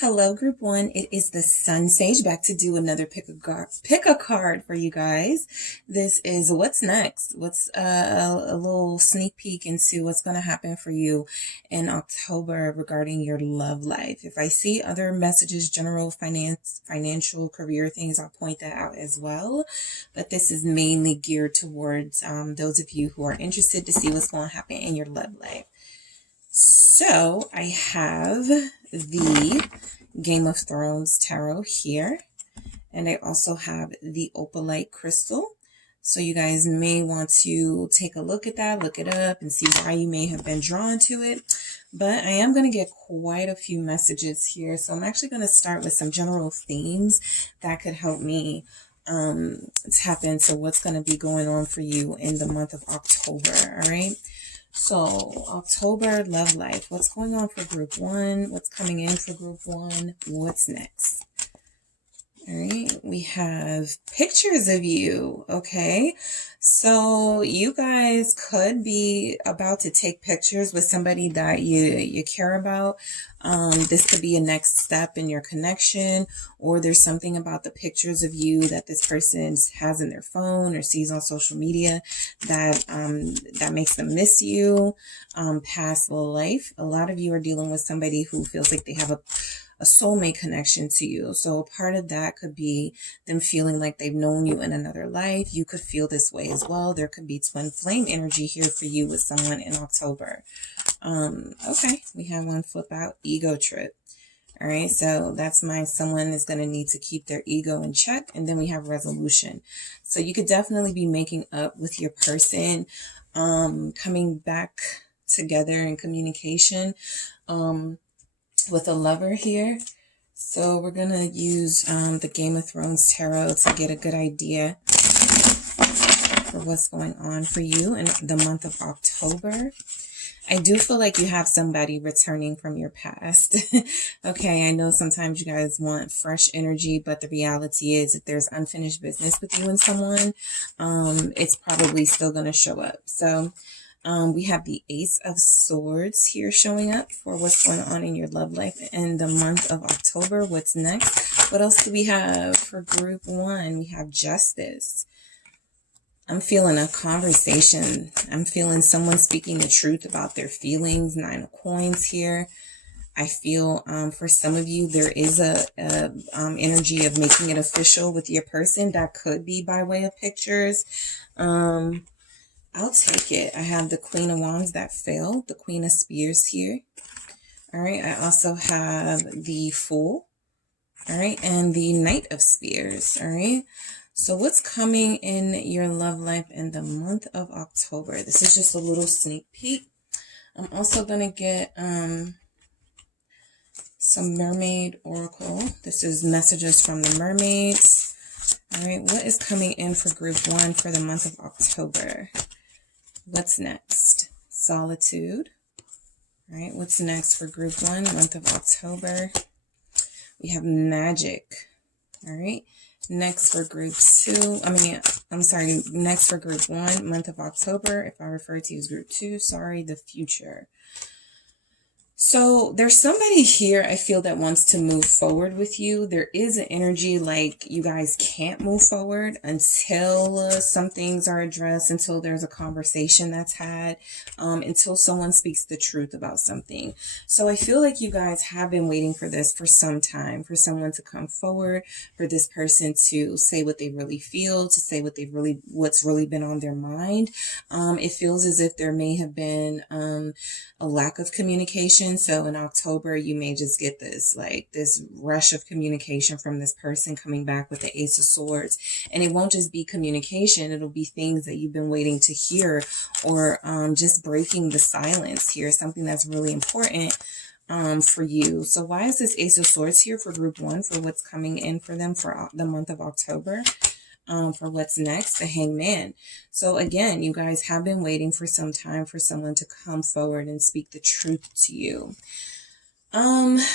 Hello, Group 1. It is the SunSage back to do another pick a card for you guys. This is what's next. What's a little sneak peek into what's going to happen for you in October regarding your love life. If I see other messages, general financial, career things, I'll point that out as well. But this is mainly geared towards those of you who are interested to see what's going to happen in your love life. So I have the Game of Thrones tarot here, and I also have the opalite crystal. So you guys may want to take a look at that, look it up, and see why you may have been drawn to it. But I am going to get quite a few messages here, so I'm actually going to start with some general themes that could help me tap into what's going to be going on for you in the month of October. All right. So, October love life. What's going on for Group 1? What's coming in for Group 1? What's next? All right, we have pictures of you, okay? So, you guys could be about to take pictures with somebody that you care about. This could be a next step in your connection, or there's something about the pictures of you that this person has in their phone or sees on social media that that makes them miss you past life. A lot of you are dealing with somebody who feels like they have a soulmate connection to you. So part of that could be them feeling like they've known you in another life. You could feel this way as well. There could be twin flame energy here for you with someone in October. Okay, we have one flip out, ego trip. All right, so that's someone is going to need to keep their ego in check. And then we have resolution. So you could definitely be making up with your person, coming back together in communication, with a lover here. So we're going to use the Game of Thrones tarot to get a good idea for what's going on for you in the month of October. I do feel like you have somebody returning from your past. Okay, I know sometimes you guys want fresh energy, but the reality is if there's unfinished business with you and someone, it's probably still going to show up. So we have the Ace of Swords here showing up for what's going on in your love life in the month of October. What's next? What else do we have for Group 1? We have Justice. I'm feeling a conversation. I'm feeling someone speaking the truth about their feelings. 9 of Coins here. I feel for some of you, there is a energy of making it official with your person. That could be by way of pictures. I'll take it. I have the Queen of Wands that failed, the Queen of Spears here. All right. I also have the Fool. All right. And the Knight of Spears. All right. So what's coming in your love life in the month of October? This is just a little sneak peek. I'm also going to get some Mermaid Oracle. This is messages from the mermaids. All right. What is coming in for Group 1 for the month of October? What's next? Solitude. All right, what's next for Group 1, month of October? We have Magic. All right, next for Group 2. Next for Group 1, month of October. If I refer to you as Group 2, sorry, the Future. So there's somebody here I feel that wants to move forward with you. There is an energy like you guys can't move forward until some things are addressed, until there's a conversation that's had, until someone speaks the truth about something. So I feel like you guys have been waiting for this for some time, for someone to come forward, for this person to say what they really feel, to say what's really been on their mind. It feels as if there may have been a lack of communication. So in October, you may just get this rush of communication from this person coming back with the Ace of Swords. And it won't just be communication. It'll be things that you've been waiting to hear, or just breaking the silence here, something that's really important for you. So why is this Ace of Swords here for Group 1 for what's coming in for them for the month of October? For what's next, the Hangman. So again, you guys have been waiting for some time for someone to come forward and speak the truth to you.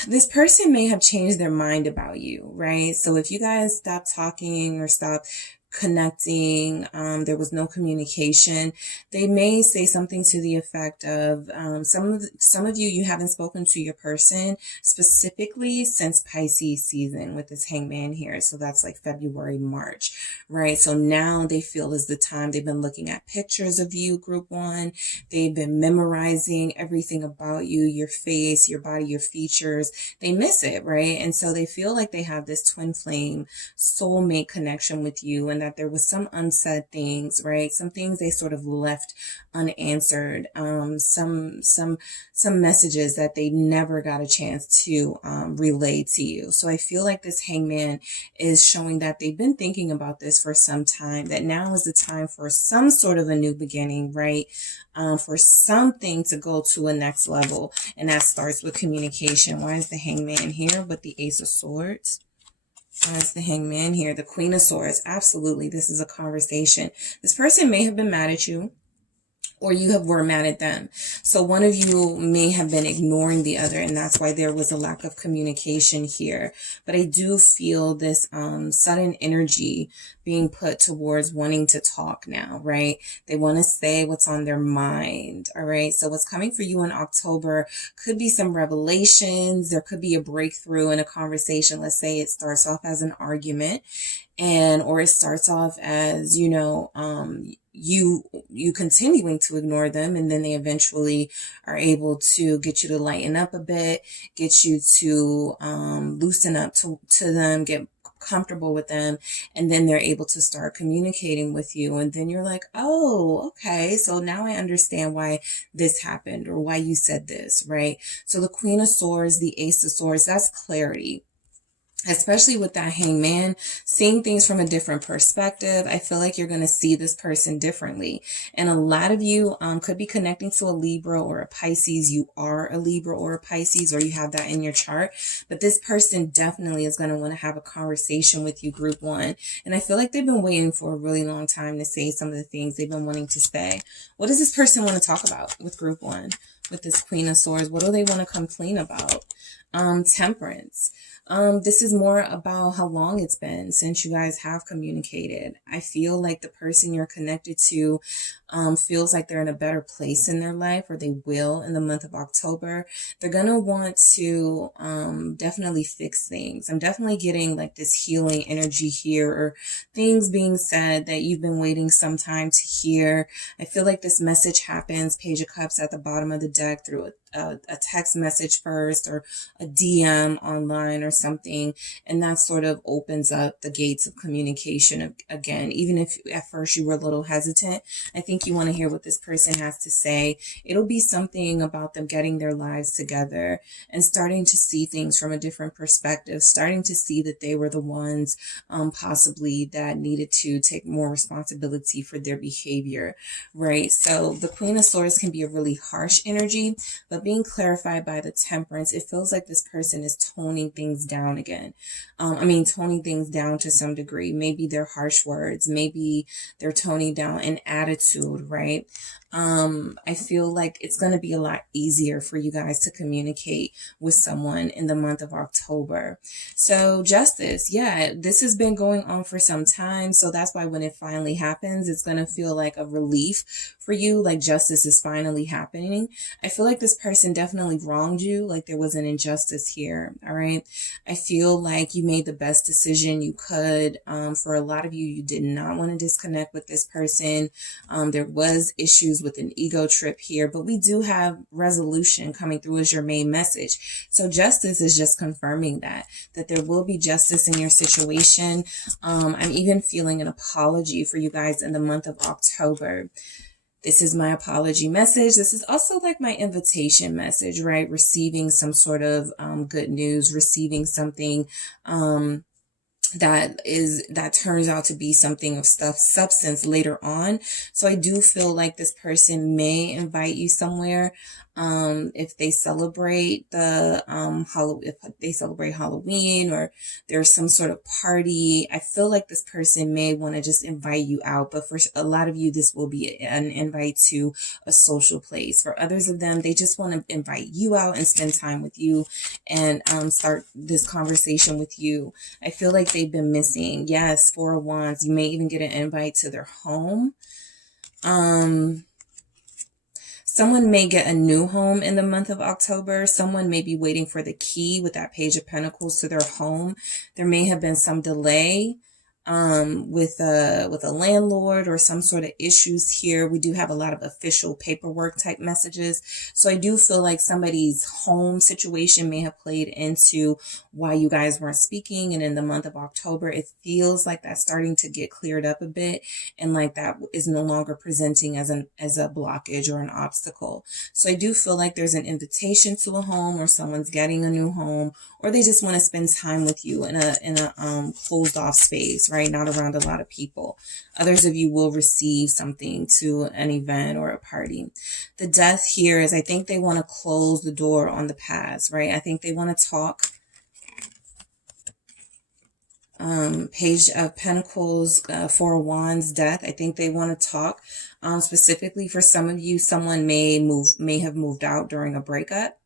This person may have changed their mind about you, right? So if you guys stop talking or stop connecting. There was no communication. They may say something to the effect of some of you haven't spoken to your person specifically since Pisces season with this hangman here. So that's like February, March, right? So now they feel is the time. They've been looking at pictures of you, group one. They've been memorizing everything about you, your face, your body, your features. They miss it, right? And so they feel like they have this twin flame soulmate connection with you, and that there was some unsaid things, right? Some things they sort of left unanswered, some messages that they never got a chance to relay to you. So I feel like this hangman is showing that they've been thinking about this for some time, that now is the time for some sort of a new beginning, right? For something to go to a next level, and that starts with communication. Why is the hangman here but the Ace of Swords? Why is the hangman here? The Queen of Swords. Absolutely, this is a conversation. This person may have been mad at you, or you were mad at them. So one of you may have been ignoring the other, and that's why there was a lack of communication here. But I do feel this sudden energy being put towards wanting to talk now, right? They want to say what's on their mind, all right? So what's coming for you in October could be some revelations. There could be a breakthrough in a conversation. Let's say it starts off as an argument, or it starts off as, you continuing to ignore them, and then they eventually are able to get you to lighten up a bit, get you to loosen up to them, get comfortable with them, and then they're able to start communicating with you, and then you're like, oh, okay, so now I understand why this happened or why you said this, right? So the Queen of Swords, the Ace of Swords, that's clarity. Especially with that hangman, seeing things from a different perspective. I feel like you're going to see this person differently. And a lot of you could be connecting to a Libra or a Pisces. You are a Libra or a Pisces, or you have that in your chart. But this person definitely is going to want to have a conversation with you, group one. And I feel like they've been waiting for a really long time to say some of the things they've been wanting to say. What does this person want to talk about with group one? With this Queen of Swords, what do they want to complain about? Temperance. This is more about how long it's been since you guys have communicated. I feel like the person you're connected to feels like they're in a better place in their life, or they will in the month of October. They're going to want to definitely fix things. I'm definitely getting like this healing energy here, or things being said that you've been waiting some time to hear. I feel like this message happens, Page of Cups at the bottom of the deck, through a text message first, or a DM online or something, and that sort of opens up the gates of communication again. Even if at first you were a little hesitant, I think you want to hear what this person has to say. It'll be something about them getting their lives together and starting to see things from a different perspective, starting to see that they were the ones possibly that needed to take more responsibility for their behavior, right? So the Queen of Swords can be a really harsh energy, but being clarified by the Temperance, it feels like this person is toning things down again. Toning things down to some degree. Maybe they're harsh words. Maybe they're toning down an attitude, right? I feel like it's going to be a lot easier for you guys to communicate with someone in the month of October. So Justice, yeah, this has been going on for some time. So that's why when it finally happens, it's going to feel like a relief for you, like justice is finally happening. I feel like this person definitely wronged you, like there was an injustice here, all right? I feel like you made the best decision you could. For a lot of you, you did not want to disconnect with this person. There was issues with an ego trip here, but we do have resolution coming through as your main message. So justice is just confirming that there will be justice in your situation. I'm even feeling an apology for you guys in the month of October. This is my apology message. This is also like my invitation message, right? Receiving some sort of good news, receiving something that turns out to be something of substance later on. So I do feel like this person may invite you somewhere. If they celebrate if they celebrate Halloween, or there's some sort of party, I feel like this person may want to just invite you out. But for a lot of you, this will be an invite to a social place. For others of them, they just want to invite you out and spend time with you and start this conversation with you. I feel like they've been missing. Yes, Four of Wands. You may even get an invite to their home. Someone may get a new home in the month of October. Someone may be waiting for the key with that Page of Pentacles to their home. There may have been some delay with a landlord or some sort of issues here. We do have a lot of official paperwork type messages. So I do feel like somebody's home situation may have played into why you guys weren't speaking. And in the month of October, it feels like that's starting to get cleared up a bit. And like that is no longer presenting as a blockage or an obstacle. So I do feel like there's an invitation to a home, or someone's getting a new home, or they just want to spend time with you in a closed off space, right? Not around a lot of people. Others of you will receive something to an event or a party. The Death here is, I think they want to close the door on the past, right? I think they want to talk. Page of Pentacles, Four of Wands, Death. I think they want to talk. Specifically for some of you, someone may have moved out during a breakup.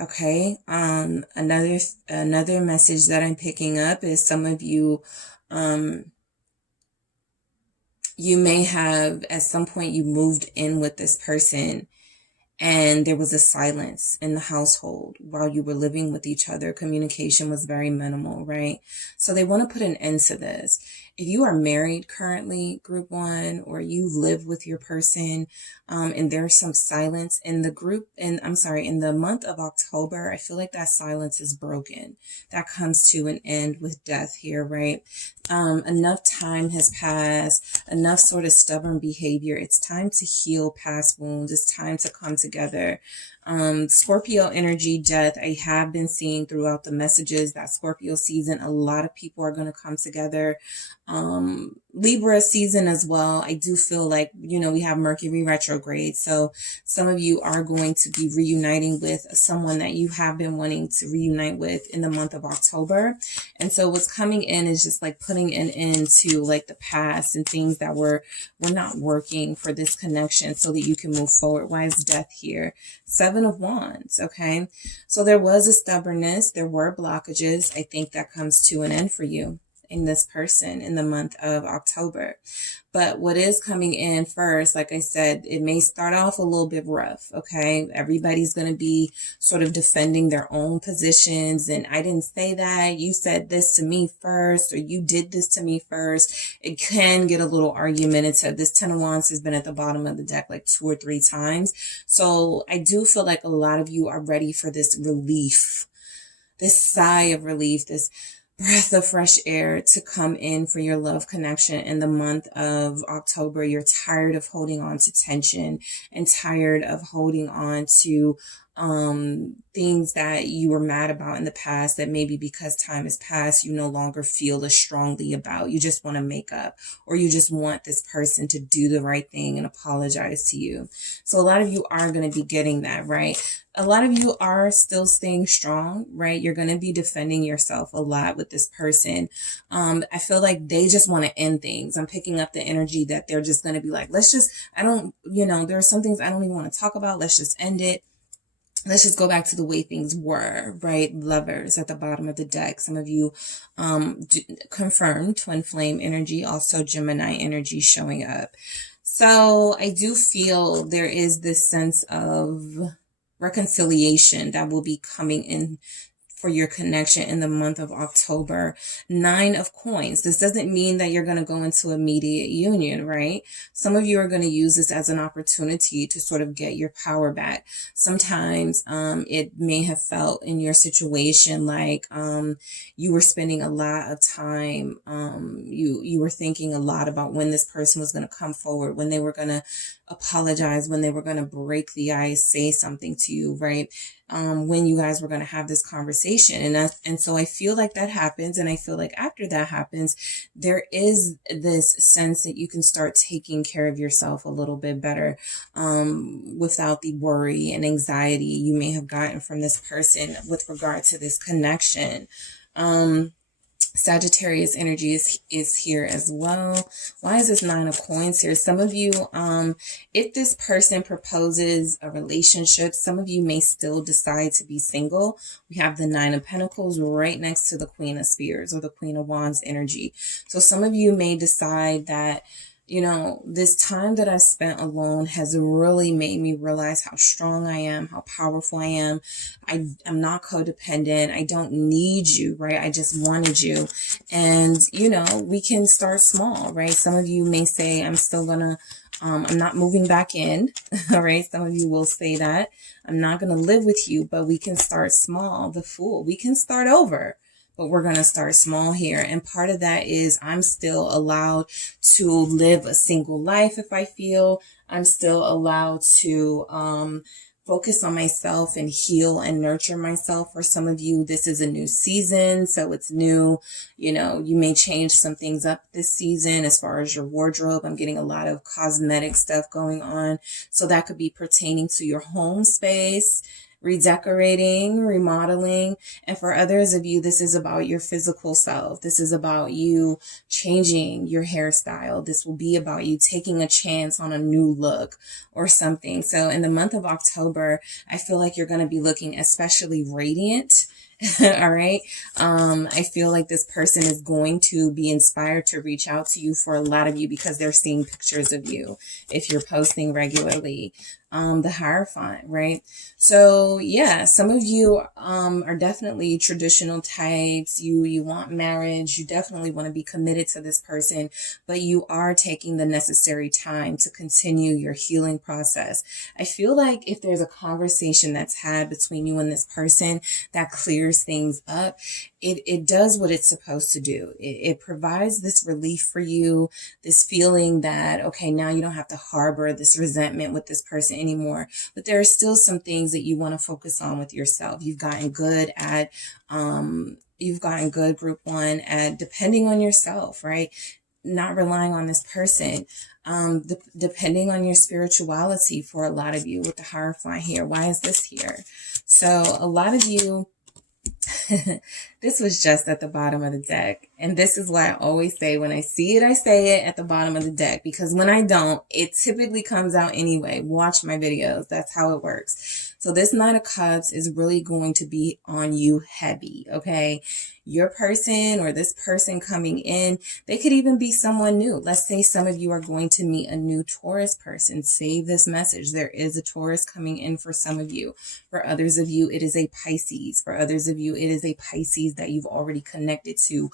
Okay. Another message that I'm picking up is some of you, you may have at some point you moved in with this person and there was a silence in the household while you were living with each other. Communication was very minimal, right? So they want to put an end to this. If you are married currently, group one, or you live with your person, and there's some silence in the group, in the month of October, I feel like that silence is broken. That comes to an end with Death here, right? Enough time has passed, enough sort of stubborn behavior. It's time to heal past wounds. It's time to come together. Scorpio energy, Death. I have been seeing throughout the messages that Scorpio season, a lot of people are going to come together. Libra season as well. I do feel like, we have Mercury retrograde. So some of you are going to be reuniting with someone that you have been wanting to reunite with in the month of October. And so what's coming in is just like putting an end to like the past and things that were not working for this connection so that you can move forward. Why is Death here? Seven of Wands. Okay. So there was a stubbornness. There were blockages. I think that comes to an end for you in this person in the month of October. But what is coming in first, like I said, it may start off a little bit rough, okay? Everybody's going to be sort of defending their own positions. And I didn't say that. You said this to me first, or you did this to me first. It can get a little argumentative. This Ten of Wands has been at the bottom of the deck like 2 or 3 times. So I do feel like a lot of you are ready for this relief, this sigh of relief, this breath of fresh air to come in for your love connection in the month of October. You're tired of holding on to tension and tired of holding on to things that you were mad about in the past that maybe because time has passed, you no longer feel as strongly about. You just want to make up, or you just want this person to do the right thing and apologize to you. So a lot of you are going to be getting that, right? A lot of you are still staying strong, right? You're going to be defending yourself a lot with this person. I feel like they just want to end things. I'm picking up the energy that they're just going to be like, there are some things I don't even want to talk about. Let's just end it. Let's just go back to the way things were, right? Lovers at the bottom of the deck. Some of you confirmed twin flame energy, also Gemini energy showing up. So I do feel there is this sense of reconciliation that will be coming in for your connection in the month of October. 9 of Coins. This doesn't mean that you're going to go into immediate union, right? Some of you are going to use this as an opportunity to sort of get your power back. Sometimes it may have felt in your situation like you were spending a lot of time. You were thinking a lot about when this person was going to come forward, when they were going to apologize, when they were going to break the ice, say something to you, right? When you guys were going to have this conversation. And so I feel like that happens. And I feel like after that happens, there is this sense that you can start taking care of yourself a little bit better, without the worry and anxiety you may have gotten from this person with regard to this connection. Sagittarius energy is here as well. Why is this 9 of coins here? Some of you, if this person proposes a relationship, some of you may still decide to be single. We have the 9 of Pentacles right next to the Queen of Spears, or the Queen of Wands energy. So some of you may decide that, you know, this time that I've spent alone has really made me realize how strong I am, how powerful I am. I'm not codependent. I don't need you, right? I just wanted you. And, you know, we can start small, right? Some of you may say, I'm not moving back in, all right? Some of you will say that. I'm not going to live with you, but we can start small. The Fool. We can start over. But we're going to start small here. And part of that is I'm still allowed to live a single life if I feel. I'm still allowed to focus on myself and heal and nurture myself. For some of you, this is a new season, so it's new. You know, you may change some things up this season as far as your wardrobe. I'm getting a lot of cosmetic stuff going on. So that could be pertaining to your home space, redecorating, remodeling. And for others of you, this is about your physical self. This is about you changing your hairstyle. This will be about you taking a chance on a new look or something. So in the month of October, I feel like you're going to be looking especially radiant. All right. I feel like this person is going to be inspired to reach out to you, for a lot of you, because they're seeing pictures of you if you're posting regularly. The Hierophant, right? So yeah, some of you are definitely traditional types. You want marriage. You definitely want to be committed to this person, but you are taking the necessary time to continue your healing process. I feel like if there's a conversation that's had between you and this person that clears things up, it does what it's supposed to do. It provides this relief for you, this feeling that, okay, now you don't have to harbor this resentment with this person anymore. But there are still some things that you want to focus on with yourself. You've gotten good at, group one, at depending on yourself, right? Not relying on this person, depending on your spirituality for a lot of you with the Hierophant here. Why is this here? So a lot of you, this was just at the bottom of the deck. And this is why I always say, when I see it, I say it at the bottom of the deck, because when I don't, it typically comes out anyway. Watch my videos. That's how it works. So this 9 of Cups is really going to be on you heavy. Okay. Your person, or this person coming in, they could even be someone new. Let's say some of you are going to meet a new Taurus person. Save this message. There is a Taurus coming in for some of you. For others of you, it is a Pisces. For others of you, it is a Pisces that you've already connected to,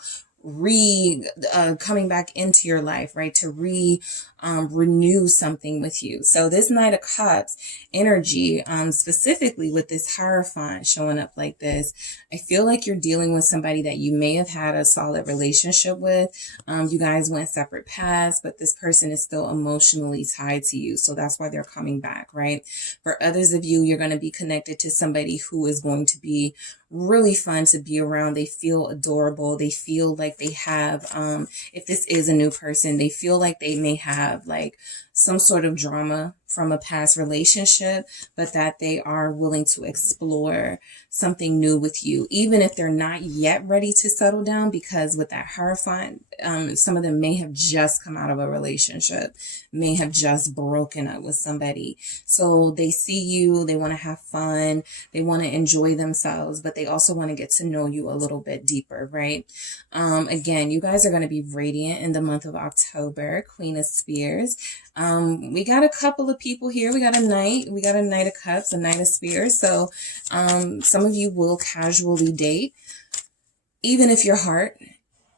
coming back into your life, right? To renew something with you. So this 9 of Cups energy, specifically with this Hierophant showing up like this, I feel like you're dealing with somebody that you may have had a solid relationship with. You guys went separate paths, but this person is still emotionally tied to you. So that's why they're coming back, right? For others of you, you're going to be connected to somebody who is going to be really fun to be around. They feel adorable. They feel like they have, if this is a new person, they feel like they may have like some sort of drama from a past relationship, but that they are willing to explore something new with you, even if they're not yet ready to settle down, because with that Hierophant, some of them may have just come out of a relationship, may have just broken up with somebody. So they see you, they want to have fun, they want to enjoy themselves, but they also want to get to know you a little bit deeper, right? Again, you guys are going to be radiant in the month of October. Queen of Spears. We got a couple of people here. We got a Knight of Cups, a Knight of Spears. So some of you will casually date. Even if your heart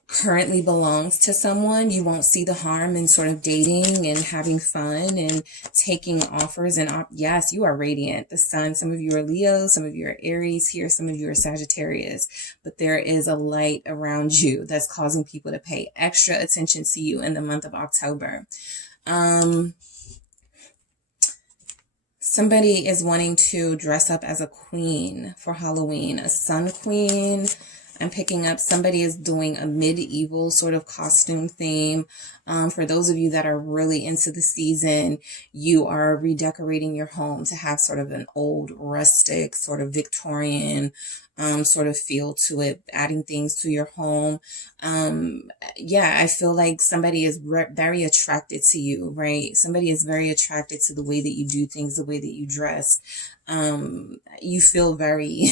currently belongs to someone, you won't see the harm in sort of dating and having fun and taking offers. And yes, you are radiant. The Sun, some of you are Leo, some of you are Aries here, some of you are Sagittarius. But there is a light around you that's causing people to pay extra attention to you in the month of October. Somebody is wanting to dress up as a queen for Halloween, a sun queen. I'm picking up somebody is doing a medieval sort of costume theme. For those of you that are really into the season, you are redecorating your home to have sort of an old rustic, sort of Victorian sort of feel to it, adding things to your home. Yeah, I feel like somebody is very attracted to you, right? Somebody is very attracted to the way that you do things, the way that you dress. You feel very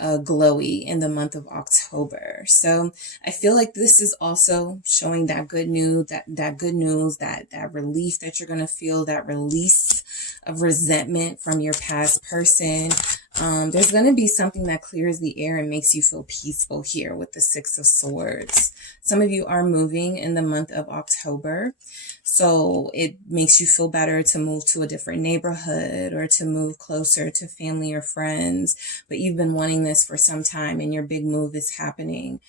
glowy in the month of October. So I feel like this is also showing that good news, that good news, that relief that you're going to feel, that release of resentment from your past person. There's going to be something that clears the air and makes you feel peaceful here with the Six of Swords. Some of you are moving in the month of October, so it makes you feel better to move to a different neighborhood or to move closer to family or friends. But you've been wanting this for some time and your big move is happening.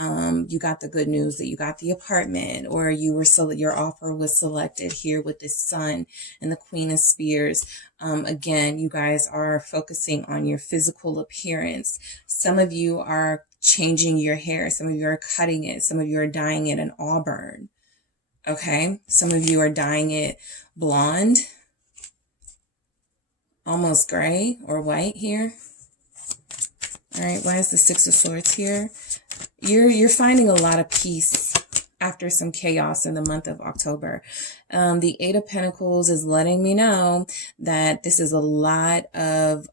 You got the good news that you got the apartment, or your offer was selected here with the Sun and the Queen of Spears. Again, you guys are focusing on your physical appearance. Some of you are changing your hair. Some of you are cutting it. Some of you are dyeing it an auburn. Okay. Some of you are dyeing it blonde, almost gray or white here. All right. Why is the Six of Swords here? You're finding a lot of peace after some chaos in the month of October. The Eight of Pentacles is letting me know that this is a lot of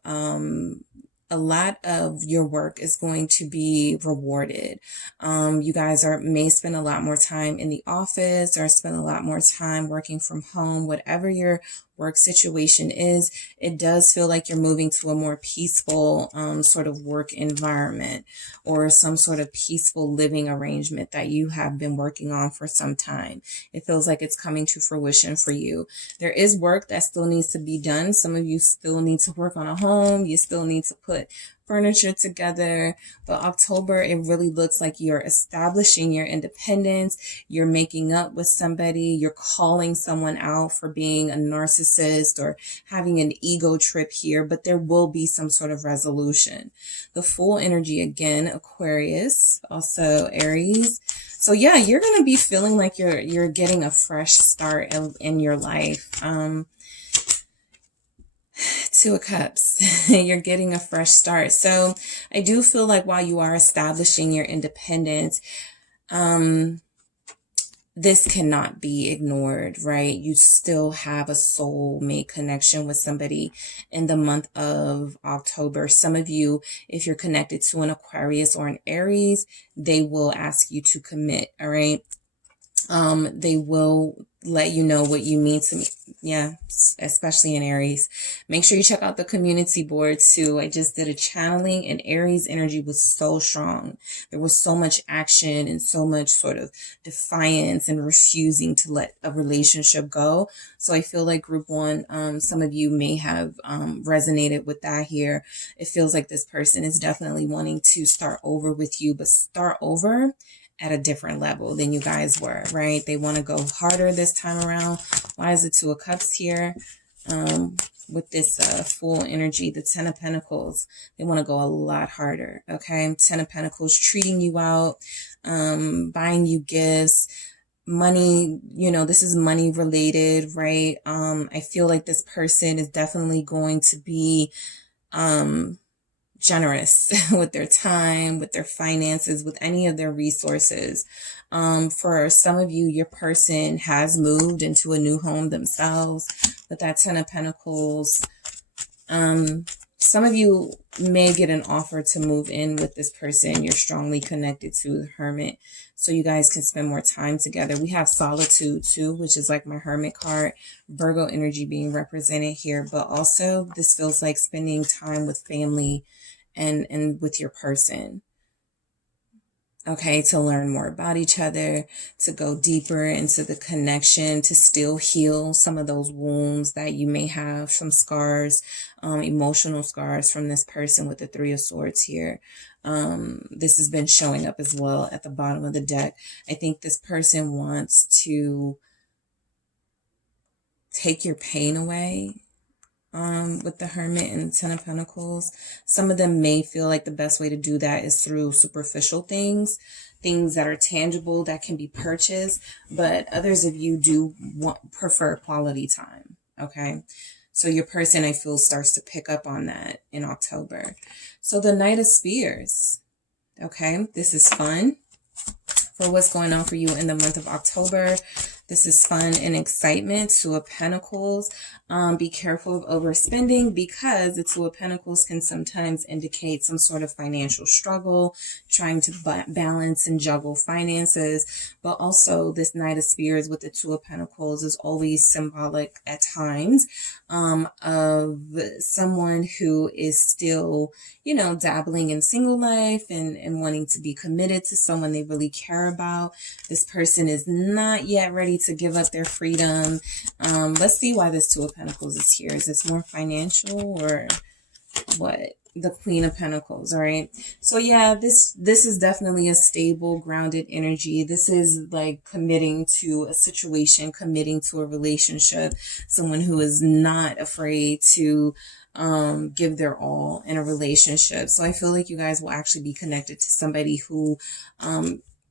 your work is going to be rewarded. You guys may spend a lot more time in the office or spend a lot more time working from home. Whatever your work situation is, it does feel like you're moving to a more peaceful sort of work environment, or some sort of peaceful living arrangement that you have been working on for some time. It feels like it's coming to fruition for you. There is work that still needs to be done. Some of you still need to work on a home. You still need to put furniture together. But October, it really looks like you're establishing your independence. You're making up with somebody. You're calling someone out for being a narcissist or having an ego trip here, but there will be some sort of resolution. The Fool energy again, Aquarius, also Aries. So yeah, you're going to be feeling like you're getting a fresh start in your life. Two of Cups, you're getting a fresh start. So I do feel like while you are establishing your independence, this cannot be ignored, right? You still have a soulmate connection with somebody in the month of October. Some of you, if you're connected to an Aquarius or an Aries, they will ask you to commit, all right? They will let you know what you mean to me. Yeah, especially in Aries. Make sure you check out the community board too. I just did a channeling and Aries energy was so strong. There was so much action and so much sort of defiance and refusing to let a relationship go. So I feel like group one, some of you may have resonated with that here. It feels like this person is definitely wanting to start over with you, but start over at a different level than you guys were, right? They want to go harder this time around. Why is the Two of Cups here? With this Fool energy, the Ten of Pentacles, they want to go a lot harder, okay? Ten of Pentacles treating you out, buying you gifts, money, this is money related, right? I feel like this person is definitely going to be generous with their time, with their finances, with any of their resources. For some of you, your person has moved into a new home themselves with that Ten of Pentacles. Some of you may get an offer to move in with this person you're strongly connected to, the Hermit, so you guys can spend more time together. We have Solitude too, which is like my Hermit card, Virgo energy being represented here, but also this feels like spending time with family and with your person. Okay, to learn more about each other, to go deeper into the connection, to still heal some of those wounds that you may have, some scars, emotional scars from this person with the Three of Swords here. This has been showing up as well at the bottom of the deck. I think this person wants to take your pain away. with the Hermit and Ten of Pentacles. Some of them may feel like the best way to do that is through superficial things, things that are tangible that can be purchased, but others of you do prefer quality time, okay? So your person, I feel, starts to pick up on that in October. So the Knight of Spears, okay? This is fun for what's going on for you in the month of October. This is fun and excitement. Two of Pentacles. Be careful of overspending, because the Two of Pentacles can sometimes indicate some sort of financial struggle, trying to balance and juggle finances. But also this Knight of Spears with the Two of Pentacles is always symbolic at times of someone who is still, you know, dabbling in single life and wanting to be committed to someone they really care about. This person is not yet ready to give up their freedom. Let's see why this Two of Pentacles is here. Is this more financial or what? The Queen of Pentacles, all right? So yeah, this is definitely a stable, grounded energy. This is like committing to a situation, committing to a relationship, someone who is not afraid to give their all in a relationship. So I feel like you guys will actually be connected to somebody who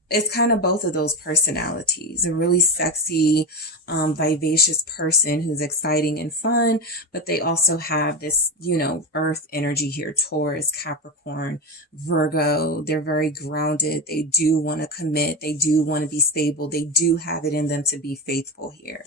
it's kind of both of those personalities. A really sexy, vivacious person who's exciting and fun, but they also have this, you know, earth energy here. Taurus, Capricorn, Virgo. They're very grounded. They do want to commit. They do want to be stable. They do have it in them to be faithful here.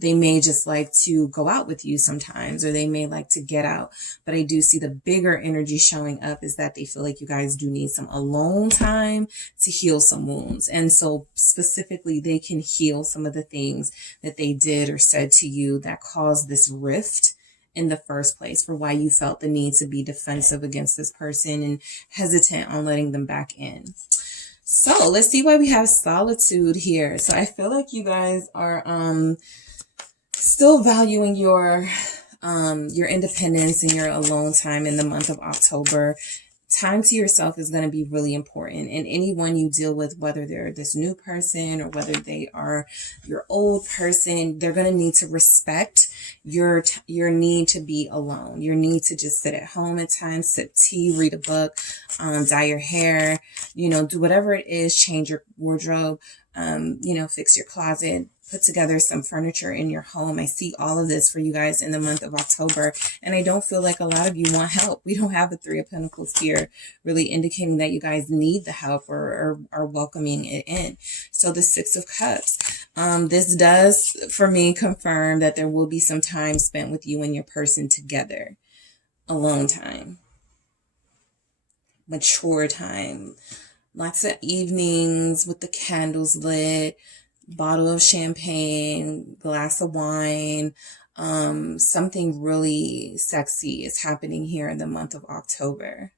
They may just like to go out with you sometimes, or they may like to get out. But I do see the bigger energy showing up is that they feel like you guys do need some alone time to heal some wounds. And so specifically, they can heal some of the things that they did or said to you that caused this rift in the first place, for why you felt the need to be defensive against this person and hesitant on letting them back in. So let's see why we have solitude here. So I feel like you guys are still valuing your independence and your alone time in the month of October. Time to yourself is going to be really important. And anyone you deal with, whether they're this new person or whether they are your old person, they're going to need to respect your need to be alone. Your need to just sit at home at times, sip tea, read a book, dye your hair, you know, do whatever it is, change your wardrobe, you know, fix your closet, put together some furniture in your home. I see all of this for you guys in the month of October. And I don't feel like a lot of you want help. We don't have the Three of Pentacles here, really indicating that you guys need the help or are welcoming it in. So the Six of Cups. This does, for me, confirm that there will be some time spent with you and your person together. Alone time. Mature time. Lots of evenings with the candles lit. Bottle of champagne, glass of wine, something really sexy is happening here in the month of October.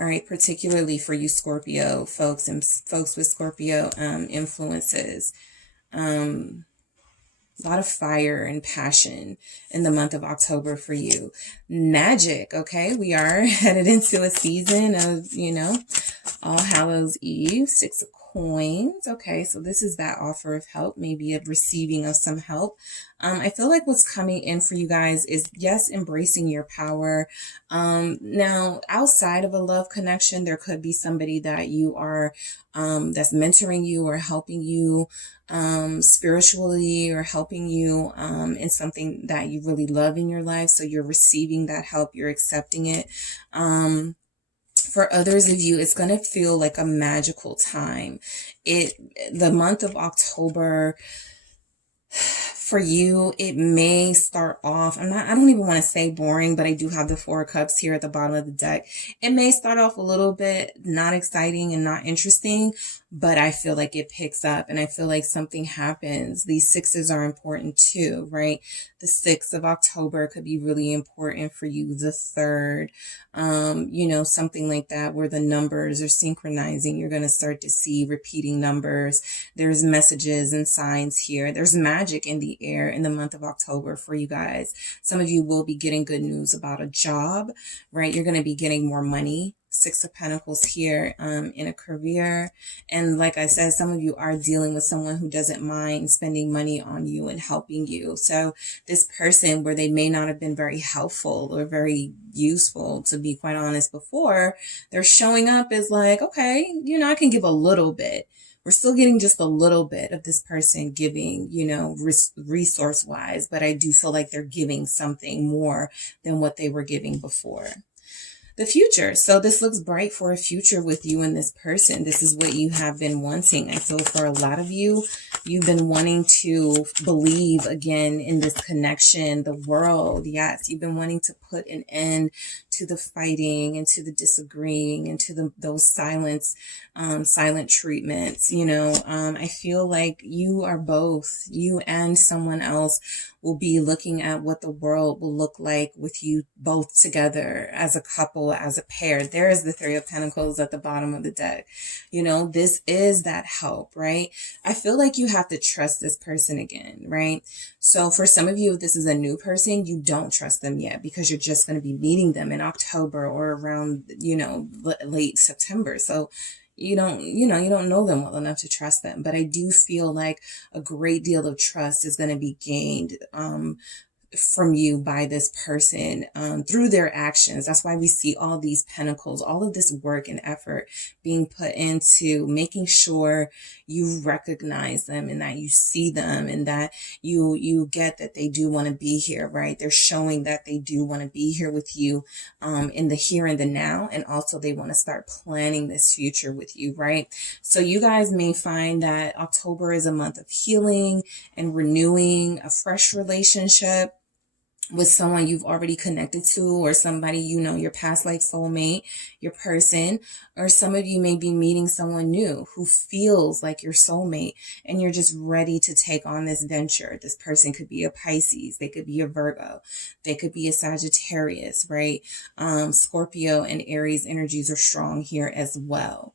All right, particularly for you Scorpio folks and folks with Scorpio influences. A lot of fire and passion in the month of October for you. Magic, okay? We are headed into a season of, you know, All Hallows Eve, Six of Coins. Okay, so this is that offer of help, maybe a receiving of some help. I feel like what's coming in for you guys is, yes, embracing your power. Now, outside of a love connection, there could be somebody that you are, that's mentoring you or helping you spiritually, or helping you in something that you really love in your life. So you're receiving that help, you're accepting it. For others of you, it's going to feel like a magical time. The month of October, for you, it may start off, I don't even want to say boring, but I do have the Four of Cups here at the bottom of the deck. It may start off a little bit not exciting and not interesting, but I feel like it picks up and I feel like something happens. These sixes are important too, right? The 6th of October could be really important for you. The 3rd, you know, something like that where the numbers are synchronizing. You're going to start to see repeating numbers. There's messages and signs here. There's magic in the the air in the month of October for you guys. Some of you will be getting good news about a job, right? You're going to be getting more money. Six of Pentacles here in a career. And like I said, some of you are dealing with someone who doesn't mind spending money on you and helping you. So this person, where they may not have been very helpful or very useful, to be quite honest, before, they're showing up as like, okay, you know, I can give a little bit. We're still getting just a little bit of this person giving, you know, resource wise, but I do feel like they're giving something more than what they were giving before. The future. So this looks bright for a future with you and this person. This is what you have been wanting. I feel for a lot of you, you've been wanting to believe again in this connection, the world. Yes, you've been wanting to put an end to the fighting and to the disagreeing and to those silent treatments. You know, I feel like you are both, you and someone else will be looking at what the world will look like with you both together as a couple, as a pair. There is the Three of Pentacles at the bottom of the deck. You know, this is that help, right? I feel like you have to trust this person again, right? So for some of you, if this is a new person, you don't trust them yet because you're just going to be meeting them in October or around, you know, late September. So you don't know them well enough to trust them. But I do feel like a great deal of trust is going to be gained from you by this person through their actions. That's why we see all these pentacles, all of this work and effort being put into making sure you recognize them and that you see them and that you get that they do want to be here, right? They're showing that they do want to be here with you in the here and the now, and also they want to start planning this future with you, right? So you guys may find that October is a month of healing and renewing a fresh relationship with someone you've already connected to, or somebody, you know, your past life soulmate, your person, or some of you may be meeting someone new who feels like your soulmate and you're just ready to take on this venture. This person could be a Pisces, they could be a Virgo, they could be a Sagittarius, right? Scorpio and Aries energies are strong here as well.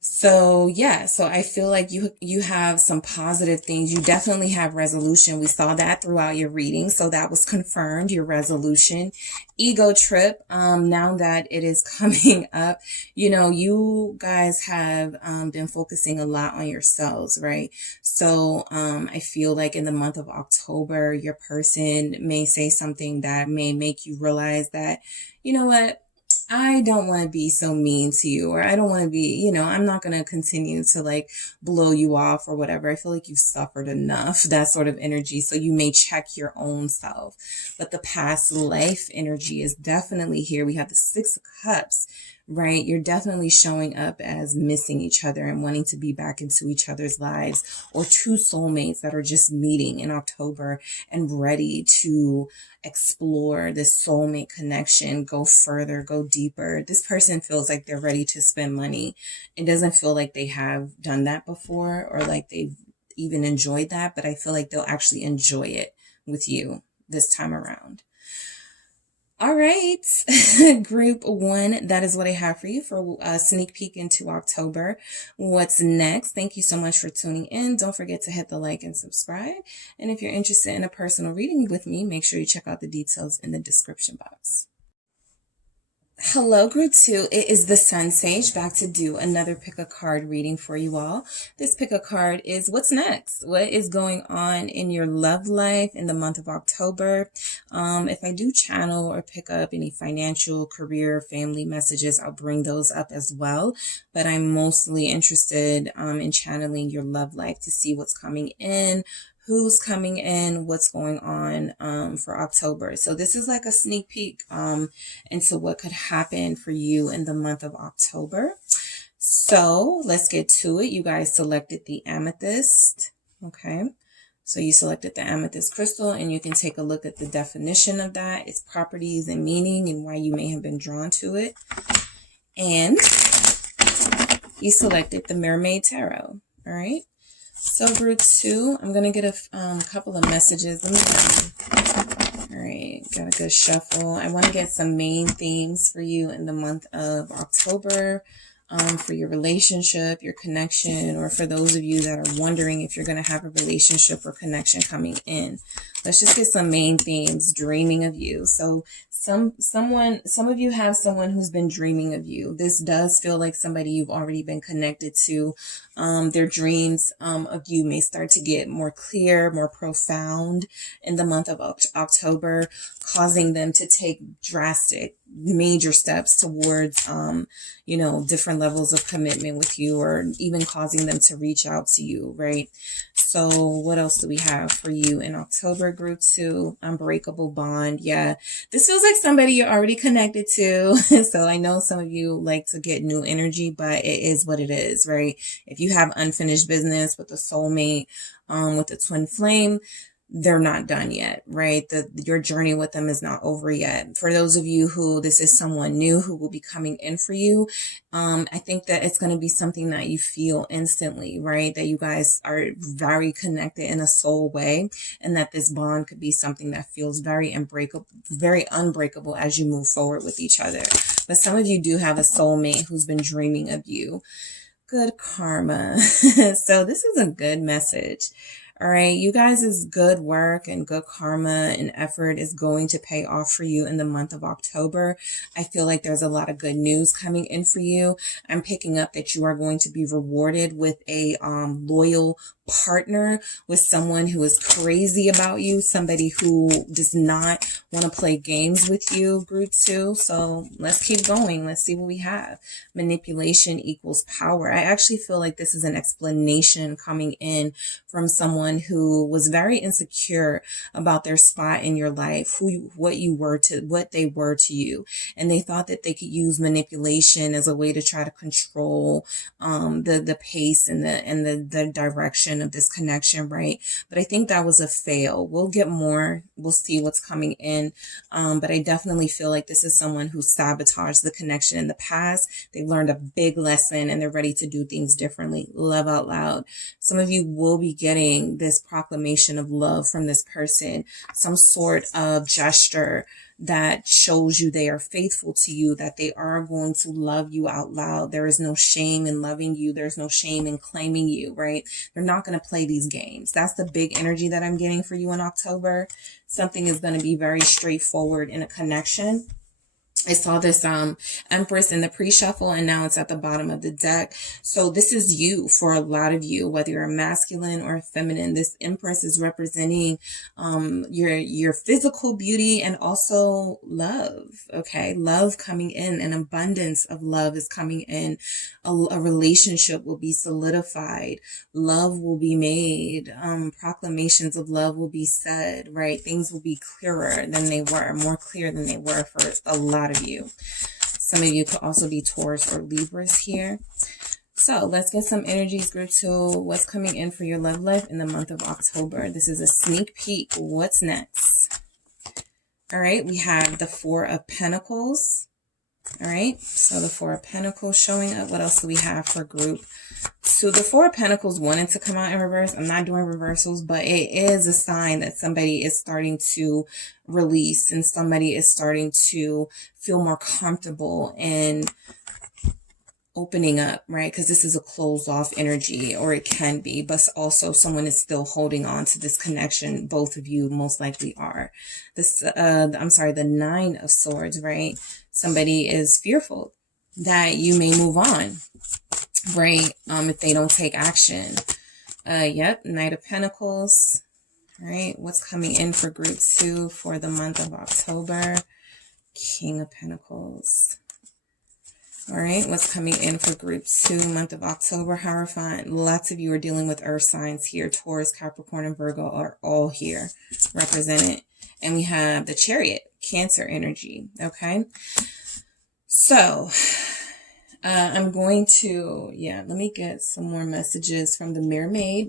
So yeah, so I feel like you have some positive things. You definitely have resolution. We saw that throughout your reading. So that was confirmed, your resolution. Ego trip, now that it is coming up, you know, you guys have been focusing a lot on yourselves, right? So I feel like in the month of October, your person may say something that may make you realize that, you know what, I don't want to be so mean to you, or I don't want to be, you know, I'm not going to continue to like blow you off or whatever. I feel like you've suffered enough, that sort of energy. So you may check your own self. But the past life energy is definitely here. We have the Six of Cups, right? You're definitely showing up as missing each other and wanting to be back into each other's lives, or two soulmates that are just meeting in October and ready to explore this soulmate connection, go further, go deeper. This person feels like they're ready to spend money. It doesn't feel like they have done that before or like they've even enjoyed that, but I feel like they'll actually enjoy it with you this time around. All right, group one, that is what I have for you for a sneak peek into October. What's next? Thank you so much for tuning in. Don't forget to hit the like and subscribe. And if you're interested in a personal reading with me, make sure you check out the details in the description box. Hello, group two. It is the SunSage back to do another pick a card reading for you all. This pick a card is what's next. What is going on in your love life in the month of October? If I do channel or pick up any financial, career, family messages, I'll bring those up as well. But I'm mostly interested in channeling your love life to see what's coming in, who's coming in, what's going on for October. So this is like a sneak peek into what could happen for you in the month of October. So let's get to it. You guys selected the amethyst. Okay. So you selected the amethyst crystal, and you can take a look at the definition of that, its properties and meaning, and why you may have been drawn to it. And you selected the Mermaid Tarot. All right. So group two, I'm going to get a couple of messages. Let me all right, got a good shuffle. I want to get some main themes for you in the month of October. for your relationship, your connection, or for those of you that are wondering if you're going to have a relationship or connection coming in. Let's just get some main themes. Dreaming of you. So some of you have someone who's been dreaming of you. This does feel like somebody you've already been connected to. Their dreams of you may start to get more clear, more profound in the month of October, causing them to take drastic, major steps towards, different levels of commitment with you, or even causing them to reach out to you, right? So what else do we have for you in October, group 2? Unbreakable bond. Yeah, this feels like somebody you're already connected to. So I know some of you like to get new energy, but it is what it is, right? If you have unfinished business with a soulmate, with a twin flame, they're not done yet, right? Your journey with them is not over yet. For those of you who this is someone new who will be coming in for you, I think that it's going to be something that you feel instantly, right? That you guys are very connected in a soul way, and that this bond could be something that feels very unbreakable as you move forward with each other. But some of you do have a soulmate who's been dreaming of you. Good karma. So this is a good message. All right, you guys' good work and good karma and effort is going to pay off for you in the month of October. I feel like there's a lot of good news coming in for you. I'm picking up that you are going to be rewarded with a loyal partner, with someone who is crazy about you, somebody who does not want to play games with you, group 2. So let's keep going. Let's see what we have. Manipulation equals power. I actually feel like this is an explanation coming in from someone who was very insecure about their spot in your life, what they were to you. And they thought that they could use manipulation as a way to try to control the pace and the direction of this connection, right? But I think that was a fail. We'll get more. We'll see what's coming in. But I definitely feel like this is someone who sabotaged the connection in the past. They've learned a big lesson and they're ready to do things differently. Love out loud. Some of you will be getting this proclamation of love from this person, some sort of gesture that shows you they are faithful to you, that they are going to love you out loud. There is no shame in loving you. There's no shame in claiming you, right? They're not going to play these games. That's the big energy that I'm getting for you in October. Something is going to be very straightforward in a connection. I saw this Empress in the pre-shuffle, and now it's at the bottom of the deck. So this is you for a lot of you, whether you're a masculine or a feminine. This Empress is representing your physical beauty and also love. Okay, love coming in, an abundance of love is coming in. A relationship will be solidified. Love will be made. Proclamations of love will be said, right? Things will be clearer than they were, more clear than they were for a lot of you. Some of you could also be Taurus or Libras here. So let's get some energies, group 2. What's coming in for your love life in the month of October? This is a sneak peek. What's next? All right, we have the 4 of Pentacles. All right, so the 4 of Pentacles showing up. What else do we have for group 2? The 4 of Pentacles wanted to come out in reverse. I'm not doing reversals, but it is a sign that somebody is starting to release and somebody is starting to feel more comfortable in opening up, right? Because this is a closed off energy, or it can be, but also someone is still holding on to this connection. Both of you most likely are. The 9 of Swords, right? Somebody is fearful that you may move on, right? If they don't take action. Yep, Knight of Pentacles. All right, what's coming in for group 2 for the month of October? King of Pentacles. All right, what's coming in for group 2, month of October? Hierophant. Lots of you are dealing with earth signs here. Taurus, Capricorn, and Virgo are all here represented. And we have the Chariot, Cancer energy, okay? So, I'm going to, let me get some more messages from the mermaids,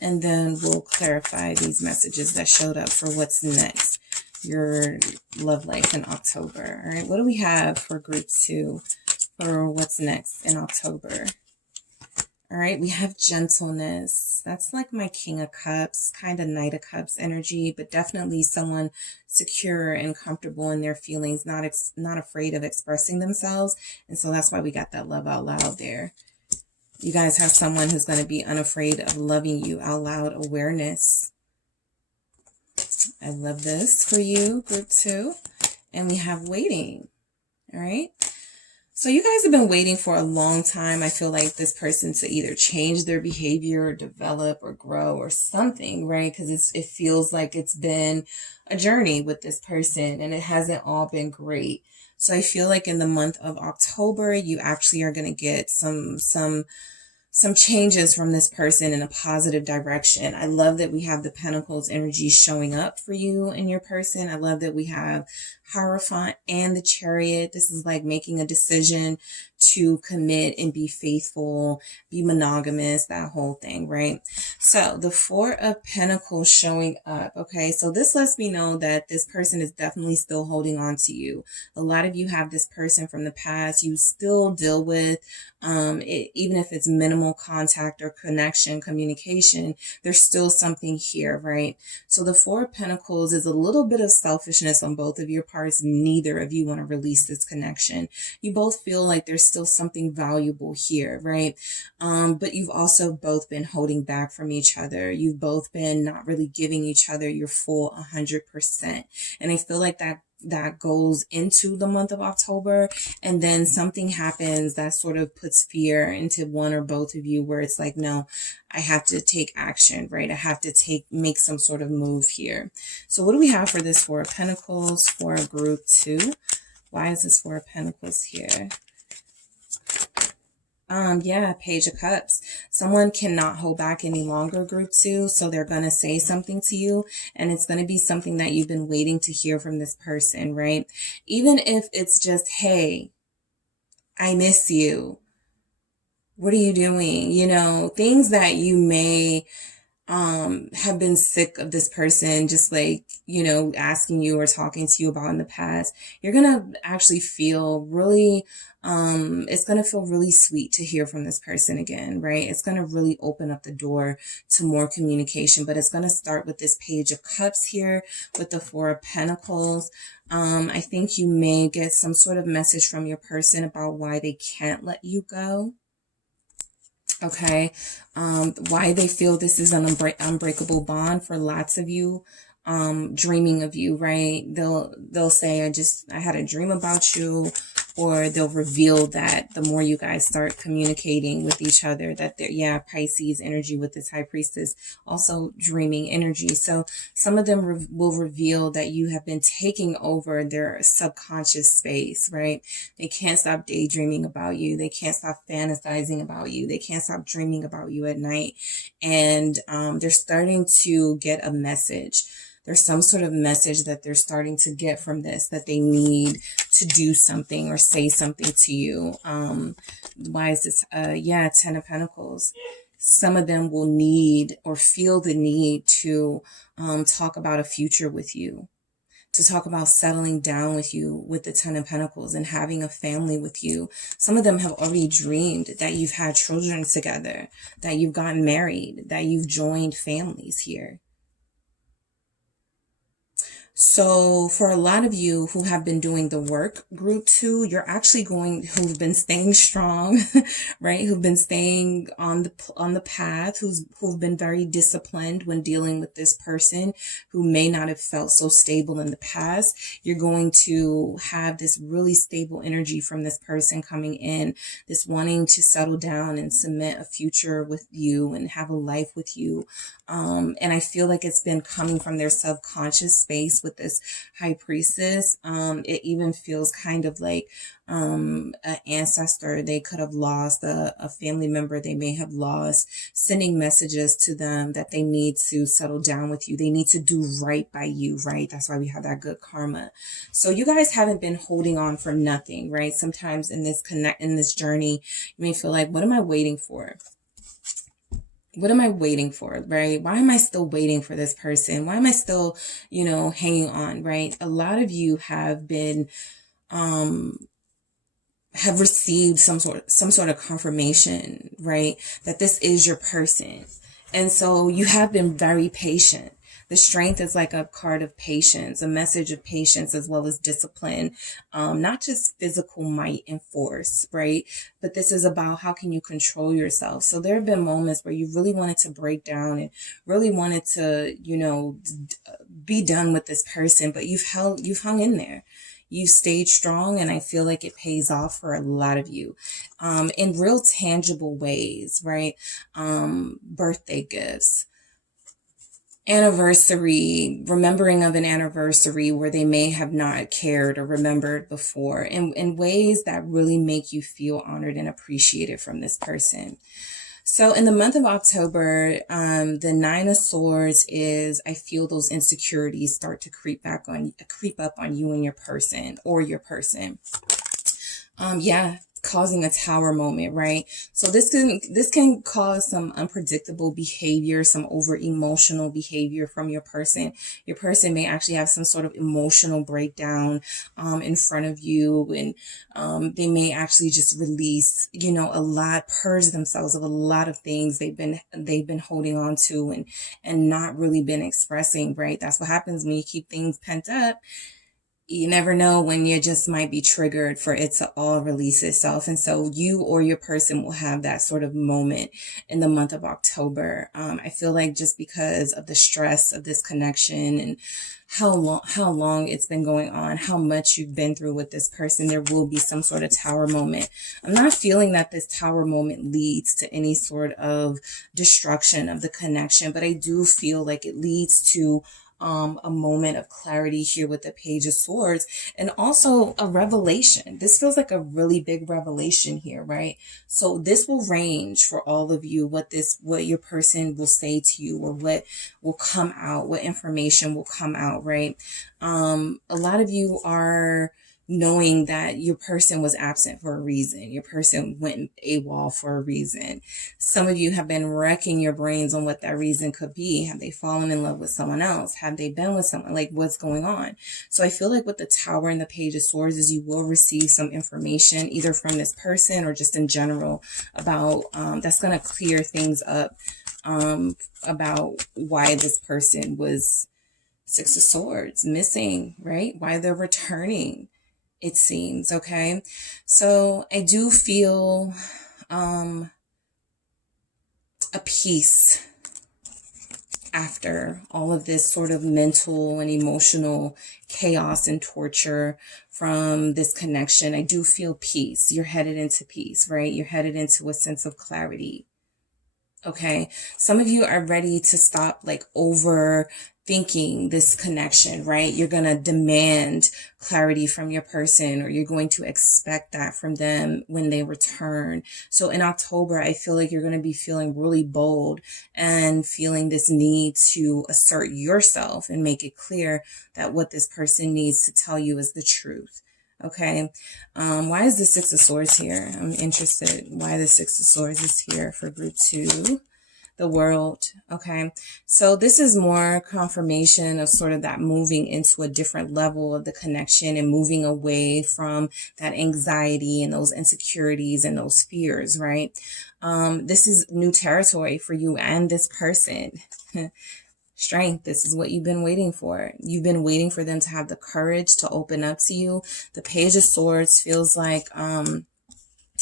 and then we'll clarify these messages that showed up for what's next. Your love life in October. All right, what do we have for group 2 for what's next in October? All right, we have gentleness. That's like my King of Cups, kind of Knight of Cups energy, but definitely someone secure and comfortable in their feelings, not afraid of expressing themselves. And so that's why we got that love out loud there. You guys have someone who's going to be unafraid of loving you out loud. Awareness. I love this for you, group 2. And we have waiting. All right. So you guys have been waiting for a long time. I feel like this person to either change their behavior or develop or grow or something, right? Because it feels like it's been a journey with this person and it hasn't all been great. So I feel like in the month of October, you actually are going to get some changes from this person in a positive direction. I love that we have the Pentacles energy showing up for you and your person. I love that we have Hierophant and the Chariot. This is like making a decision to commit and be faithful, be monogamous, that whole thing, right? So the Four of Pentacles showing up. Okay, so this lets me know that this person is definitely still holding on to you. A lot of you have this person from the past you still deal with, even if it's minimal contact or connection, communication, there's still something here, right? So the Four of Pentacles is a little bit of selfishness on both of your parts. Neither of you want to release this connection. You both feel like there's still something valuable here, right? But you've also both been holding back from each other. You've both been not really giving each other your full 100%. And I feel like that goes into the month of October, and then something happens that sort of puts fear into one or both of you where it's like, no, I have to take action, right? I have to make some sort of move here. So what do we have for this Four of Pentacles for group 2? Why is this Four of Pentacles here? Yeah, Page of Cups. Someone cannot hold back any longer, group 2. So they're going to say something to you, and it's going to be something that you've been waiting to hear from this person, right? Even if it's just, hey, I miss you. What are you doing? You know, things that you may have been sick of this person, just like, you know, asking you or talking to you about in the past. You're going to actually feel really, it's going to feel really sweet to hear from this person again, right? It's going to really open up the door to more communication, but it's going to start with this Page of Cups here with the Four of Pentacles. I think you may get some sort of message from your person about why they can't let you go. Okay, why they feel this is an unbreakable bond for lots of you, dreaming of you, right? They'll say, I had a dream about you, or they'll reveal that the more you guys start communicating with each other, that yeah, Pisces energy with this High Priestess, also dreaming energy. So some of them will reveal that you have been taking over their subconscious space, right? They can't stop daydreaming about you. They can't stop fantasizing about you. They can't stop dreaming about you at night. And they're starting to get a message. There's some sort of message that they're starting to get from this, that they need to do something or say something to you. Why is this? Yeah, Ten of Pentacles. Some of them will need or feel the need to talk about a future with you, to talk about settling down with you with the Ten of Pentacles and having a family with you. Some of them have already dreamed that you've had children together, that you've gotten married, that you've joined families here. So for a lot of you who have been doing the work, group 2, you're actually who've been staying strong, right? Who've been staying on the path, who've been very disciplined when dealing with this person who may not have felt so stable in the past. You're going to have this really stable energy from this person coming in, this wanting to settle down and cement a future with you and have a life with you. And I feel like it's been coming from their subconscious space with this High Priestess. It even feels kind of like an ancestor they could have lost, a family member they may have lost, sending messages to them that they need to settle down with you. They need to do right by you, right? That's why we have that good karma. So you guys haven't been holding on for nothing, right? Sometimes in this journey, you may feel like, what am I waiting for? What am I waiting for, right? Why am I still waiting for this person? Why am I still, hanging on, right? A lot of you have been have received some sort of confirmation, right? That this is your person. And so you have been very patient. The strength is like a card of patience, a message of patience as well as discipline, not just physical might and force, right? But this is about how can you control yourself. So there have been moments where you really wanted to break down and really wanted to, be done with this person, but you've hung in there. You've stayed strong, and I feel like it pays off for a lot of you in real tangible ways, right? Birthday gifts, anniversary, remembering of an anniversary where they may have not cared or remembered before, in ways that really make you feel honored and appreciated from this person. So in the month of October, the 9 of Swords is, I feel those insecurities start to creep up on you and your person or your person. Causing a tower moment, right? So this can cause some unpredictable behavior, some over emotional behavior from your person. Your person may actually have some sort of emotional breakdown in front of you, and they may actually just release, purge themselves of a lot of things they've been holding on to and not really been expressing, right? That's what happens when you keep things pent up. You never know when you just might be triggered for it to all release itself. And so you or your person will have that sort of moment in the month of October. I feel like just because of the stress of this connection and how long it's been going on, how much you've been through with this person, there will be some sort of tower moment. I'm not feeling that this tower moment leads to any sort of destruction of the connection, but I do feel like it leads to a moment of clarity here with the Page of Swords, and also a revelation. This feels like a really big revelation here, right? So this will range for all of you, what your person will say to you, or what will come out, what information will come out, right? A lot of you are knowing that your person was absent for a reason. Your person went AWOL for a reason. Some of you have been wrecking your brains on what that reason could be. Have they fallen in love with someone else? Have they been with someone? Like, what's going on? So I feel like with the Tower and the Page of Swords is you will receive some information either from this person or just in general about, that's going to clear things up, about why this person was Six of Swords missing, right? Why they're returning, it seems. Okay, so I do feel a peace after all of this sort of mental and emotional chaos and torture from this connection. I do feel peace. You're headed into peace, right? You're headed into a sense of clarity. Okay, some of you are ready to stop overthinking this connection, right? You're going to demand clarity from your person, or you're going to expect that from them when they return. So in October, I feel like you're going to be feeling really bold and feeling this need to assert yourself and make it clear that what this person needs to tell you is the truth. Okay. Why is the Six of Swords here? I'm interested why the Six of Swords is here for group 2, the World. Okay. So this is more confirmation of sort of that moving into a different level of the connection and moving away from that anxiety and those insecurities and those fears, right? This is new territory for you and this person. Strength. This is what you've been waiting for. You've been waiting for them to have the courage to open up to you. The Page of Swords feels like,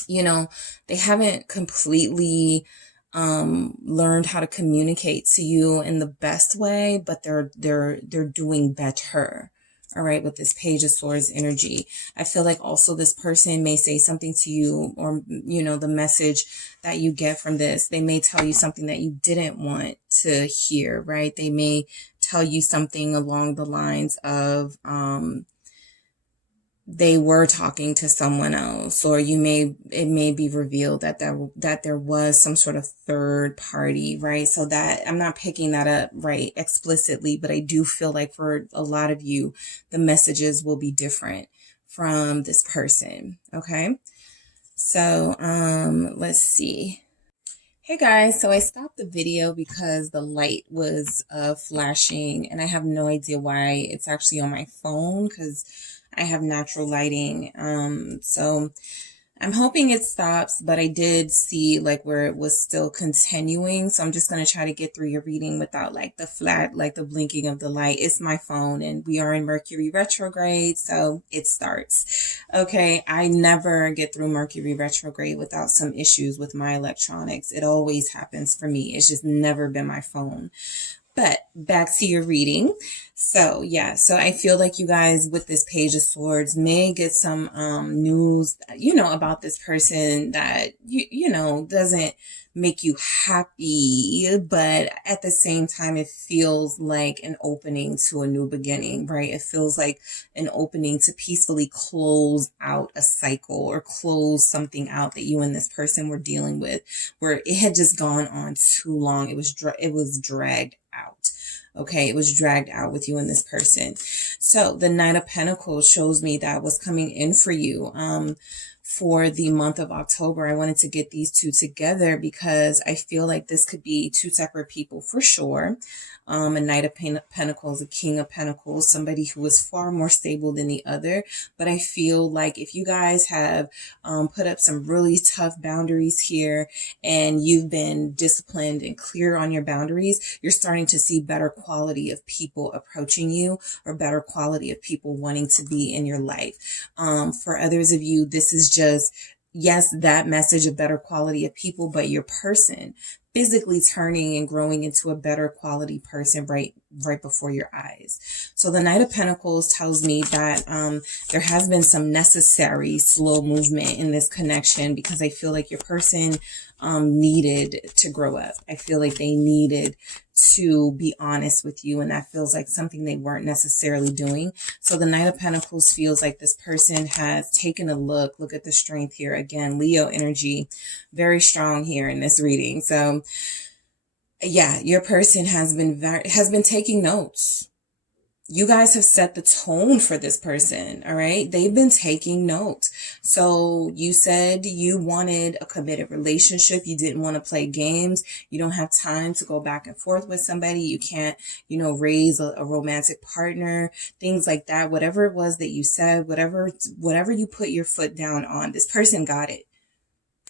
they haven't completely learned how to communicate to you in the best way, but they're doing better. All right, with this Page of Swords energy. I feel like also this person may say something to you, or, the message that you get from this, they may tell you something that you didn't want to hear, right? They may tell you something along the lines of, they were talking to someone else, or it may be revealed that there was some sort of third party, right? So that I'm not picking that up right explicitly, but I do feel like for a lot of you, the messages will be different from this person. Okay. So, let's see. Hey guys, so I stopped the video because the light was flashing, and I have no idea why. It's actually on my phone because I have natural lighting. So I'm hoping it stops, but I did see like where it was still continuing. So I'm just going to try to get through your reading without like the flat, like the blinking of the light. It's my phone and we are in Mercury retrograde. So it starts. Okay. I never get through Mercury retrograde without some issues with my electronics. It always happens for me. It's just never been my phone. But back to your reading. So yeah, so I feel like you guys with this Page of Swords may get some news, about this person that doesn't make you happy, but at the same time it feels like an opening to a new beginning, right? It feels like an opening to peacefully close out a cycle or close something out that you and this person were dealing with, where it had just gone on too long. It was dragged out. Okay, it was dragged out with you and this person. So the Knight of Pentacles shows me that was coming in for you for the month of October. I wanted to get these two together because I feel like this could be two separate people for sure. A Knight of Pentacles, a King of Pentacles, somebody who is far more stable than the other. But I feel like if you guys have put up some really tough boundaries here and you've been disciplined and clear on your boundaries, you're starting to see better quality of people approaching you or better quality of people wanting to be in your life. For others of you, this is just, yes, that message of better quality of people, but your person physically turning and growing into a better quality person right before your eyes. So the Knight of Pentacles tells me that there has been some necessary slow movement in this connection because I feel like your person needed to grow up. I feel like they needed to be honest with you, and that feels like something they weren't necessarily doing. So the Knight of Pentacles feels like this person has taken a look at the strength here. Again, Leo energy, very strong here in this reading. So yeah, your person has been taking notes. You guys have set the tone for this person, all right? They've been taking notes. So you said you wanted a committed relationship. You didn't want to play games. You don't have time to go back and forth with somebody. You can't, raise a romantic partner, things like that. Whatever it was that you said, whatever you put your foot down on, this person got it.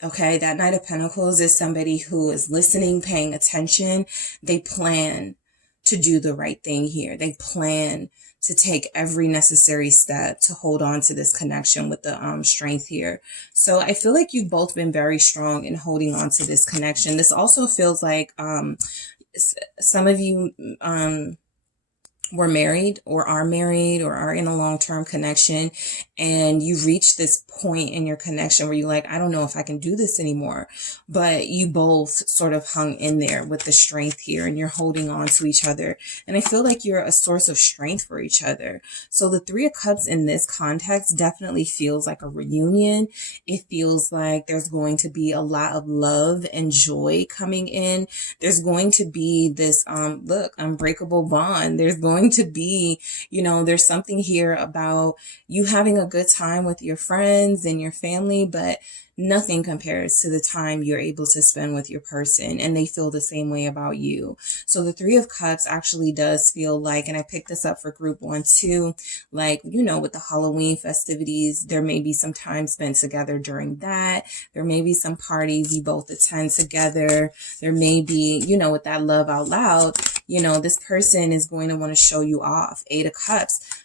Okay, that Knight of Pentacles is somebody who is listening, paying attention. They plan to do the right thing here. They plan to take every necessary step to hold on to this connection with the strength here. So I feel like you've both been very strong in holding on to this connection. This also feels like some of you were married or are in a long-term connection, and you've reached this point in your connection where you're like, I don't know if I can do this anymore, but you both sort of hung in there with the strength here and you're holding on to each other. And I feel like you're a source of strength for each other. So the Three of Cups in this context definitely feels like a reunion. It feels like there's going to be a lot of love and joy coming in. There's going to be this unbreakable bond. There's going to be, there's something here about you having a good time with your friends and your family, but nothing compares to the time you're able to spend with your person, and they feel the same way about you. So the Three of Cups actually does feel like, and I picked this up for group 1 too, like, with the Halloween festivities, there may be some time spent together during that. There may be some parties you both attend together. There may be, with that love out loud, this person is going to want to show you off. Eight of Cups.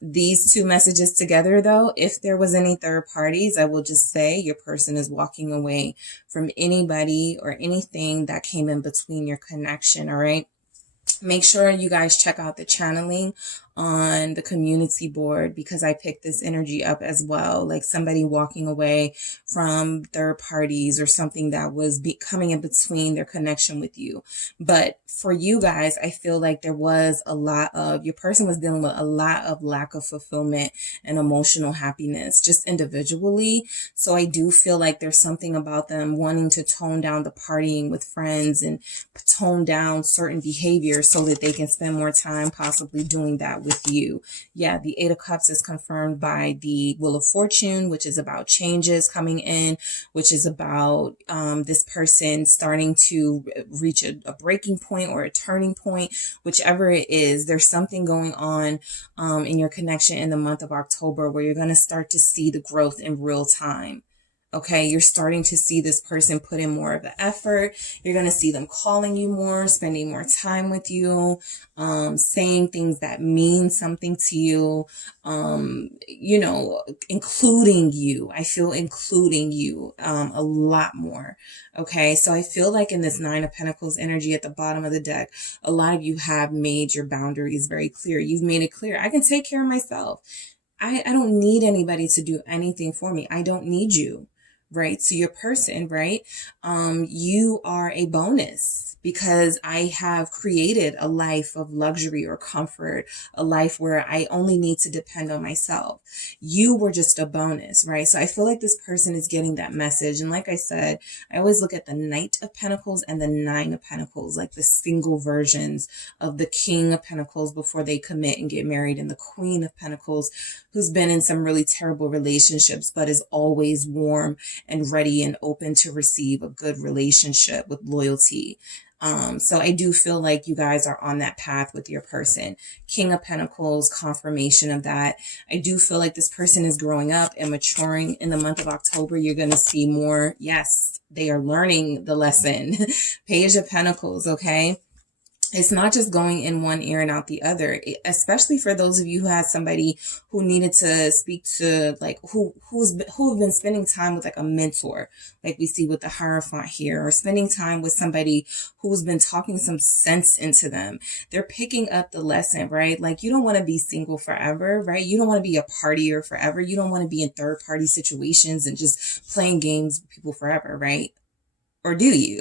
These two messages together, though, if there was any third parties, I will just say your person is walking away from anybody or anything that came in between your connection. All right. Make sure you guys check out the channeling on the community board, because I picked this energy up as well, like somebody walking away from third parties or something that was coming in between their connection with you. But for you guys, I feel like there was your person was dealing with a lot of lack of fulfillment and emotional happiness just individually. So I do feel like there's something about them wanting to tone down the partying with friends and tone down certain behaviors so that they can spend more time possibly doing that with you. Yeah, the Eight of Cups is confirmed by the Wheel of Fortune, which is about changes coming in, which is about this person starting to reach a breaking point or a turning point, whichever it is. There's something going on in your connection in the month of October where you're going to start to see the growth in real time. Okay, you're starting to see this person put in more of the effort. You're going to see them calling you more, spending more time with you, saying things that mean something to you, you know, including you. I feel including you a lot more. Okay, so I feel like in this Nine of Pentacles energy at the bottom of the deck, a lot of you have made your boundaries very clear. You've made it clear. I can take care of myself. I don't need anybody to do anything for me. I don't need you. Right? So your person, right? You are a bonus because I have created a life of luxury or comfort, a life where I only need to depend on myself. You were just a bonus, right? So I feel like this person is getting that message. And like I said, I always look at the Knight of Pentacles and the Nine of Pentacles, like the single versions of the King of Pentacles before they commit and get married, and the Queen of Pentacles, who's been in some really terrible relationships, but is always warm and ready and open to receive a good relationship with loyalty. So I do feel like you guys are on that path with your person. King of Pentacles, confirmation of that. I do feel like this person is growing up and maturing in the month of October. You're going to see more. Yes, they are learning the lesson. Page of Pentacles, okay? It's not just going in one ear and out the other, especially for those of you who had somebody who needed to speak to, like, who have been spending time with like a mentor, like we see with the Hierophant here, or spending time with somebody who's been talking some sense into them. They're picking up the lesson, right? Like, you don't want to be single forever, right? You don't want to be a partier forever. You don't want to be in third party situations and just playing games with people forever, right? Or do you?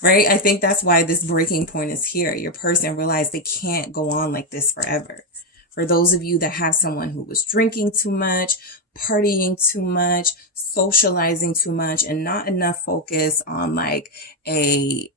Right? I think that's why this breaking point is here. Your person realized they can't go on like this forever. For those of you that have someone who was drinking too much, partying too much, socializing too much, and not enough focus on like a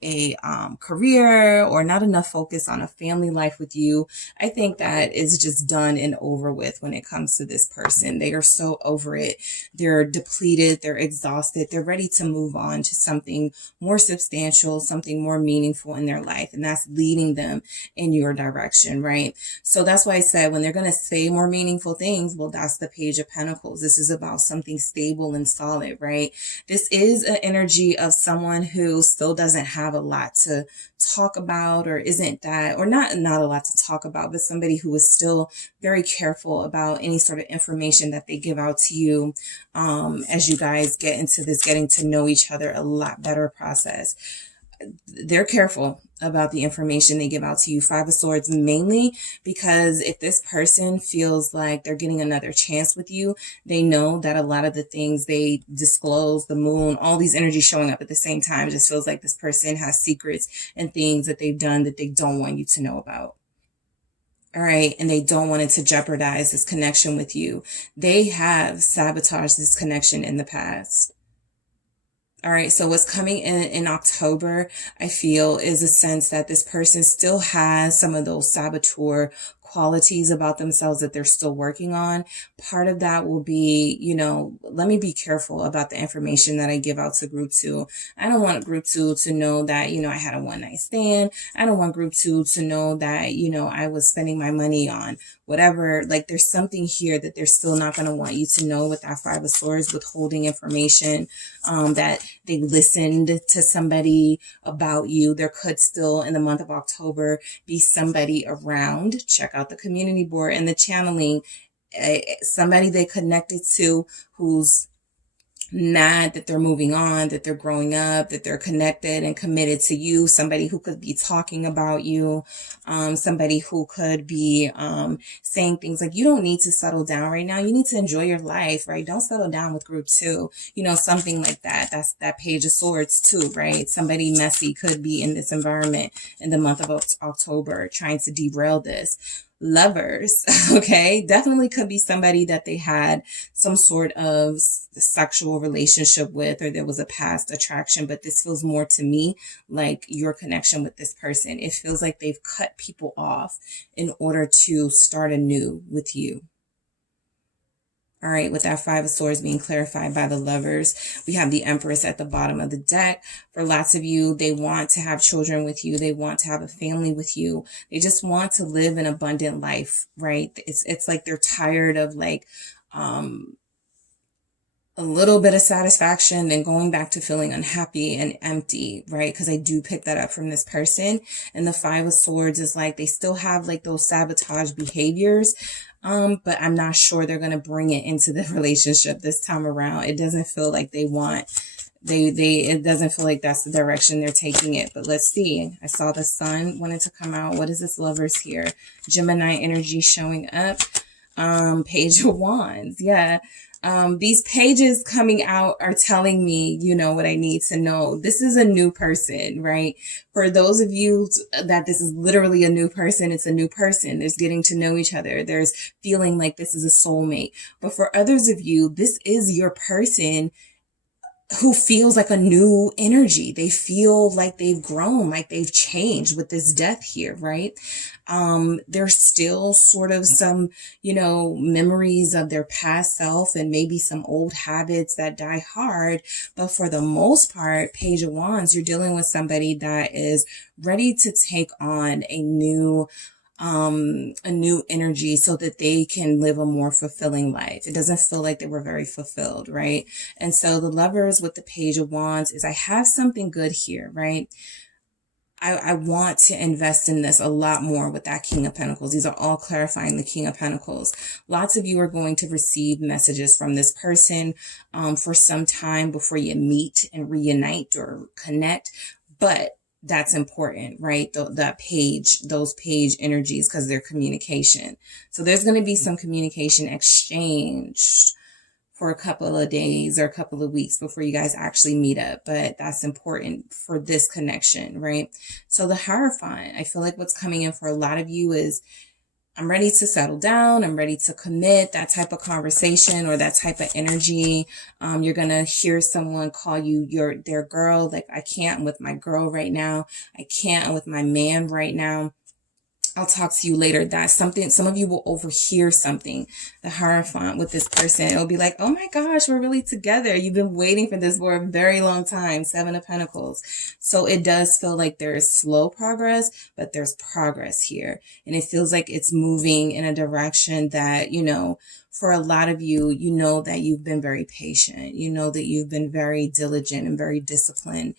career, or not enough focus on a family life with you, I think that is just done and over with when it comes to this person. They are so over it. They're depleted. They're exhausted. They're ready to move on to something more substantial, something more meaningful in their life. And that's leading them in your direction, right? So that's why I said when they're going to say more meaningful things, well, that's the Page of Pentacles. This is about something stable and solid, right? This is an energy of someone who still doesn't have a lot to talk about, or isn't that, or not a lot to talk about, but somebody who is still very careful about any sort of information that they give out to you, as you guys get into this getting to know each other a lot better process. They're careful about the information they give out to you. Five of Swords, mainly because if this person feels like they're getting another chance with you, they know that a lot of the things they disclose, the moon, all these energies showing up at the same time, just feels like this person has secrets and things that they've done that they don't want you to know about. All right. And they don't want it to jeopardize this connection with you. They have sabotaged this connection in the past. All right. So what's coming in October, I feel, is a sense that this person still has some of those saboteur qualities about themselves that they're still working on. Part of that will be, you know, let me be careful about the information that I give out to group 2. I don't want group 2 to know that, you know, I had a one night stand. I don't want group 2 to know that, you know, I was spending my money on whatever. Like, there's something here that they're still not going to want you to know with that Five of Swords, withholding information, that they listened to somebody about you. There could still, in the month of October, be somebody around. Check out the community board and the channeling, somebody they connected to who's not that they're moving on, that they're growing up, that they're connected and committed to you, somebody who could be talking about you, somebody who could be saying things like, you don't need to settle down right now. You need to enjoy your life, right? Don't settle down with group 2, you know, something like that. That's that Page of Swords too, right? Somebody messy could be in this environment in the month of October trying to derail this. Lovers, okay? Definitely could be somebody that they had some sort of sexual relationship with, or there was a past attraction, but this feels more to me like your connection with this person. It feels like they've cut people off in order to start anew with you. All right, with that Five of Swords being clarified by the Lovers, we have the Empress at the bottom of the deck. For lots of you, they want to have children with you. They want to have a family with you. They just want to live an abundant life, right? It's like they're tired of like a little bit of satisfaction, then going back to feeling unhappy and empty, right? Because I do pick that up from this person. And the Five of Swords is like they still have like those sabotage behaviors. But I'm not sure they're going to bring it into the relationship this time around. It doesn't feel like they want, it doesn't feel like that's the direction they're taking it. But let's see. I saw the Sun wanted to come out. What is this Lovers here? Gemini energy showing up. Page of Wands. Yeah. These pages coming out are telling me, you know, what I need to know. This is a new person, right? For those of you that this is literally a new person, it's a new person. There's getting to know each other. There's feeling like this is a soulmate. But for others of you, this is your person who feels like a new energy. They feel like they've grown, like they've changed with this death here, right? There's still sort of some, you know, memories of their past self and maybe some old habits that die hard. But for the most part, Page of Wands, you're dealing with somebody that is ready to take on a new energy so that they can live a more fulfilling life. It doesn't feel like they were very fulfilled, right? And so the Lovers with the Page of Wands is I have something good here, right? I want to invest in this a lot more with that King of Pentacles. These are all clarifying the King of Pentacles. Lots of you are going to receive messages from this person for some time before you meet and reunite or connect. But that's important, right? That page, those page energies, because they're communication. So there's going to be some communication exchanged for a couple of days or a couple of weeks before you guys actually meet up. But that's important for this connection, right? So the Hierophant, I feel like what's coming in for a lot of you is I'm ready to settle down. I'm ready to commit, that type of conversation or that type of energy. You're going to hear someone call you their girl. Like, I can't, I'm with my girl right now. I can't, I'm with my man right now. I'll talk to you later. That's something, some of you will overhear something, the Hierophant with this person. It'll be like, oh my gosh, we're really together. You've been waiting for this for a very long time. Seven of Pentacles. So it does feel like there is slow progress, but there's progress here. And it feels like it's moving in a direction that, you know, for a lot of you, you know that you've been very patient. You know that you've been very diligent and very disciplined.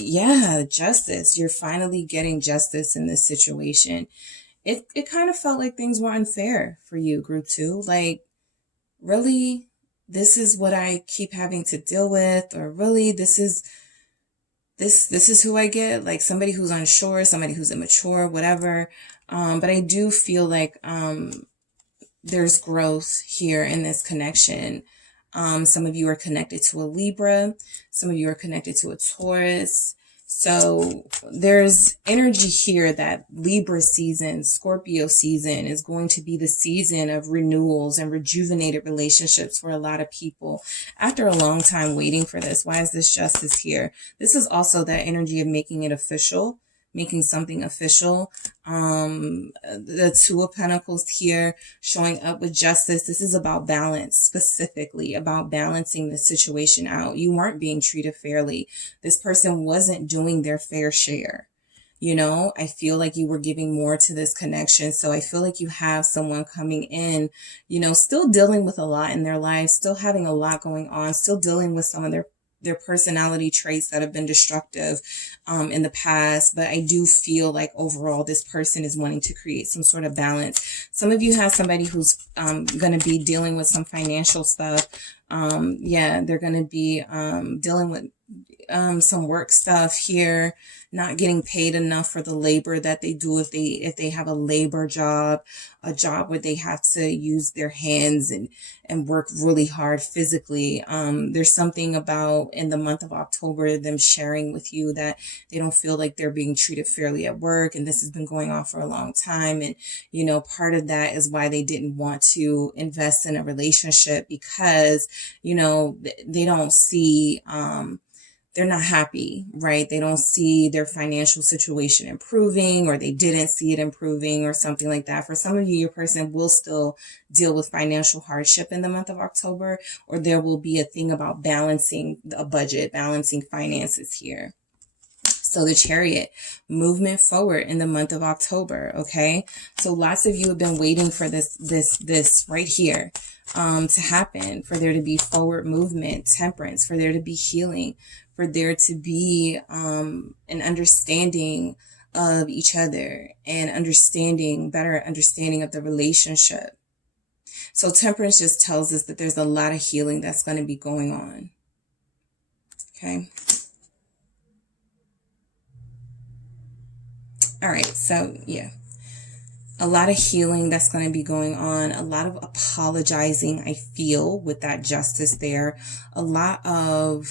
Yeah, justice. You're finally getting justice in this situation. It kind of felt like things were unfair for you, group 2. Like, really, this is what I keep having to deal with, or really, this is who I get, like somebody who's unsure, somebody who's immature, whatever. But I do feel like there's growth here in this connection. Some of you are connected to a Libra. Some of you are connected to a Taurus. So there's energy here that Libra season, Scorpio season is going to be the season of renewals and rejuvenated relationships for a lot of people after a long time waiting for this. Why is this justice here? This is also that energy of making it official. Making something official. The Two of Pentacles here showing up with justice. This is about balance, specifically about balancing the situation out. You weren't being treated fairly. This person wasn't doing their fair share. You know, I feel like you were giving more to this connection. So I feel like you have someone coming in, you know, still dealing with a lot in their life, still having a lot going on, still dealing with some of their personality traits that have been destructive in the past. But I do feel like overall this person is wanting to create some sort of balance. Some of you have somebody who's going to be dealing with some financial stuff. Yeah, they're going to be dealing with some work stuff here, not getting paid enough for the labor that they do if they have a labor job, a job where they have to use their hands and work really hard physically. There's something about in the month of October, them sharing with you that they don't feel like they're being treated fairly at work. And this has been going on for a long time. And, you know, part of that is why they didn't want to invest in a relationship because, you know, they don't see, they're not happy, right? They don't see their financial situation improving, or they didn't see it improving or something like that. For some of you, your person will still deal with financial hardship in the month of October, or there will be a thing about balancing a budget, balancing finances here. So the Chariot, movement forward in the month of October. Okay. So lots of you have been waiting for this right here, to happen, for there to be forward movement, temperance, for there to be healing, for there to be, an understanding of each other and better understanding of the relationship. So temperance just tells us that there's a lot of healing that's going to be going on. Okay. All right, so yeah, a lot of healing that's going to be going on, a lot of apologizing, I feel, with that justice there, a lot of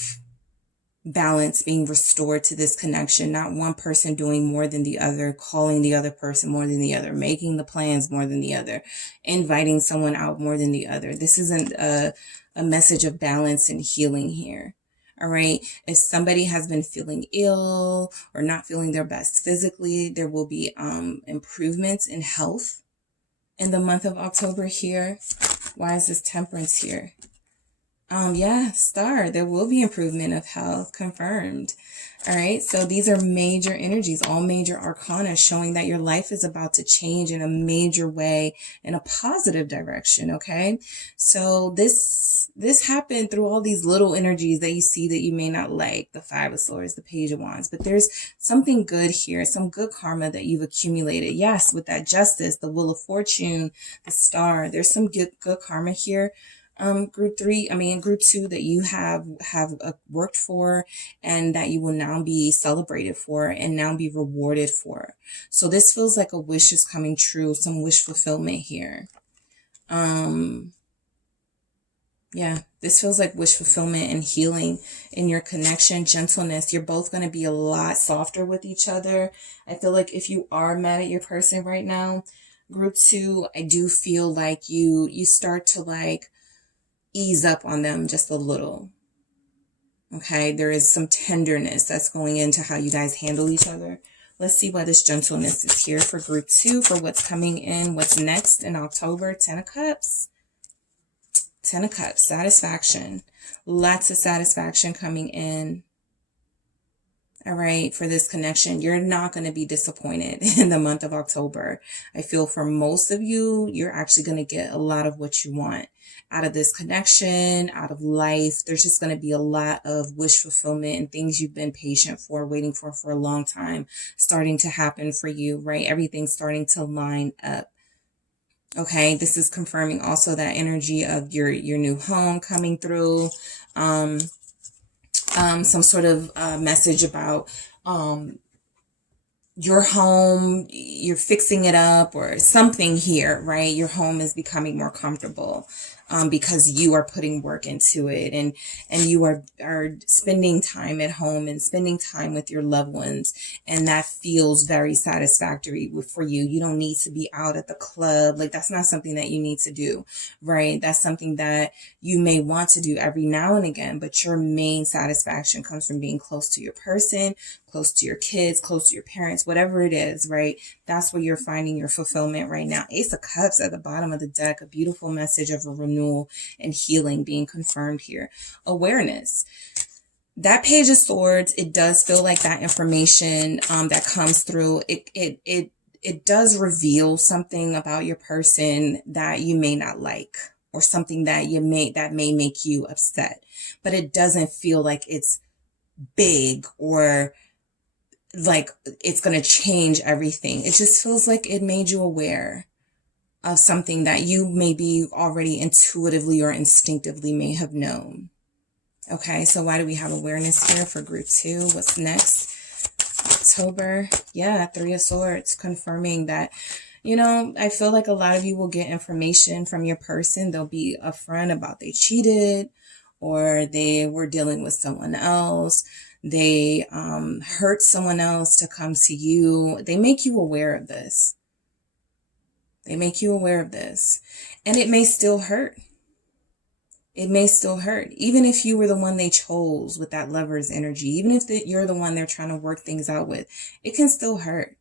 balance being restored to this connection, not one person doing more than the other, calling the other person more than the other, making the plans more than the other, inviting someone out more than the other. This isn't a message of balance and healing here. All right. If somebody has been feeling ill or not feeling their best physically, there will be improvements in health in the month of October here. Why is this temperance here? Yeah, star, there will be improvement of health confirmed. All right. So these are major energies, all major arcana, showing that your life is about to change in a major way, in a positive direction. Okay. So this happened through all these little energies that you see that you may not like, the Five of Swords, the Page of Wands, but there's something good here, some good karma that you've accumulated. Yes. With that justice, the Wheel of Fortune, the star, there's some good karma here. Group 2 that you have worked for, and that you will now be celebrated for and now be rewarded for. So this feels like a wish is coming true, some wish fulfillment here. Yeah, this feels like wish fulfillment and healing in your connection, gentleness. You're both going to be a lot softer with each other. I feel like if you are mad at your person right now, Group 2, I do feel like you start to like ease up on them just a little. Okay, there is some tenderness that's going into how you guys handle each other. Let's see why this gentleness is here for Group 2, for what's coming in, what's next in October. 10 of Cups. 10 of Cups, satisfaction. Lots of satisfaction coming in. All right, for this connection, you're not going to be disappointed in the month of October. I feel for most of you, you're actually going to get a lot of what you want out of this connection, out of life. There's just going to be a lot of wish fulfillment and things you've been patient for, waiting for a long time, starting to happen for you, right? Everything's starting to line up. Okay, this is confirming also that energy of your new home coming through. Some sort of message about your home, you're fixing it up or something here, right? Your home is becoming more comfortable because you are putting work into it, and you are spending time at home and spending time with your loved ones. And that feels very satisfactory for you. You don't need to be out at the club. Like, that's not something that you need to do, right? That's something that you may want to do every now and again, but your main satisfaction comes from being close to your person, close to your kids, close to your parents, whatever it is, right? That's where you're finding your fulfillment right now. Ace of Cups at the bottom of the deck, a beautiful message of a renewal and healing being confirmed here. Awareness. That Page of Swords, it does feel like that information that comes through, it does reveal something about your person that you may not like, or something that may make you upset, but it doesn't feel like it's big or like it's going to change everything. It just feels like it made you aware of something that you maybe already intuitively or instinctively may have known. Okay, so why do we have awareness here for group 2? What's next? October. Yeah, 3 of Swords, confirming that, you know, I feel like a lot of you will get information from your person. They'll be upfront about they cheated or they were dealing with someone else. They hurt someone else to come to you. They make you aware of this. They make you aware of this. And it may still hurt. It may still hurt. Even if you were the one they chose with that Lover's energy, even if you're the one they're trying to work things out with, it can still hurt.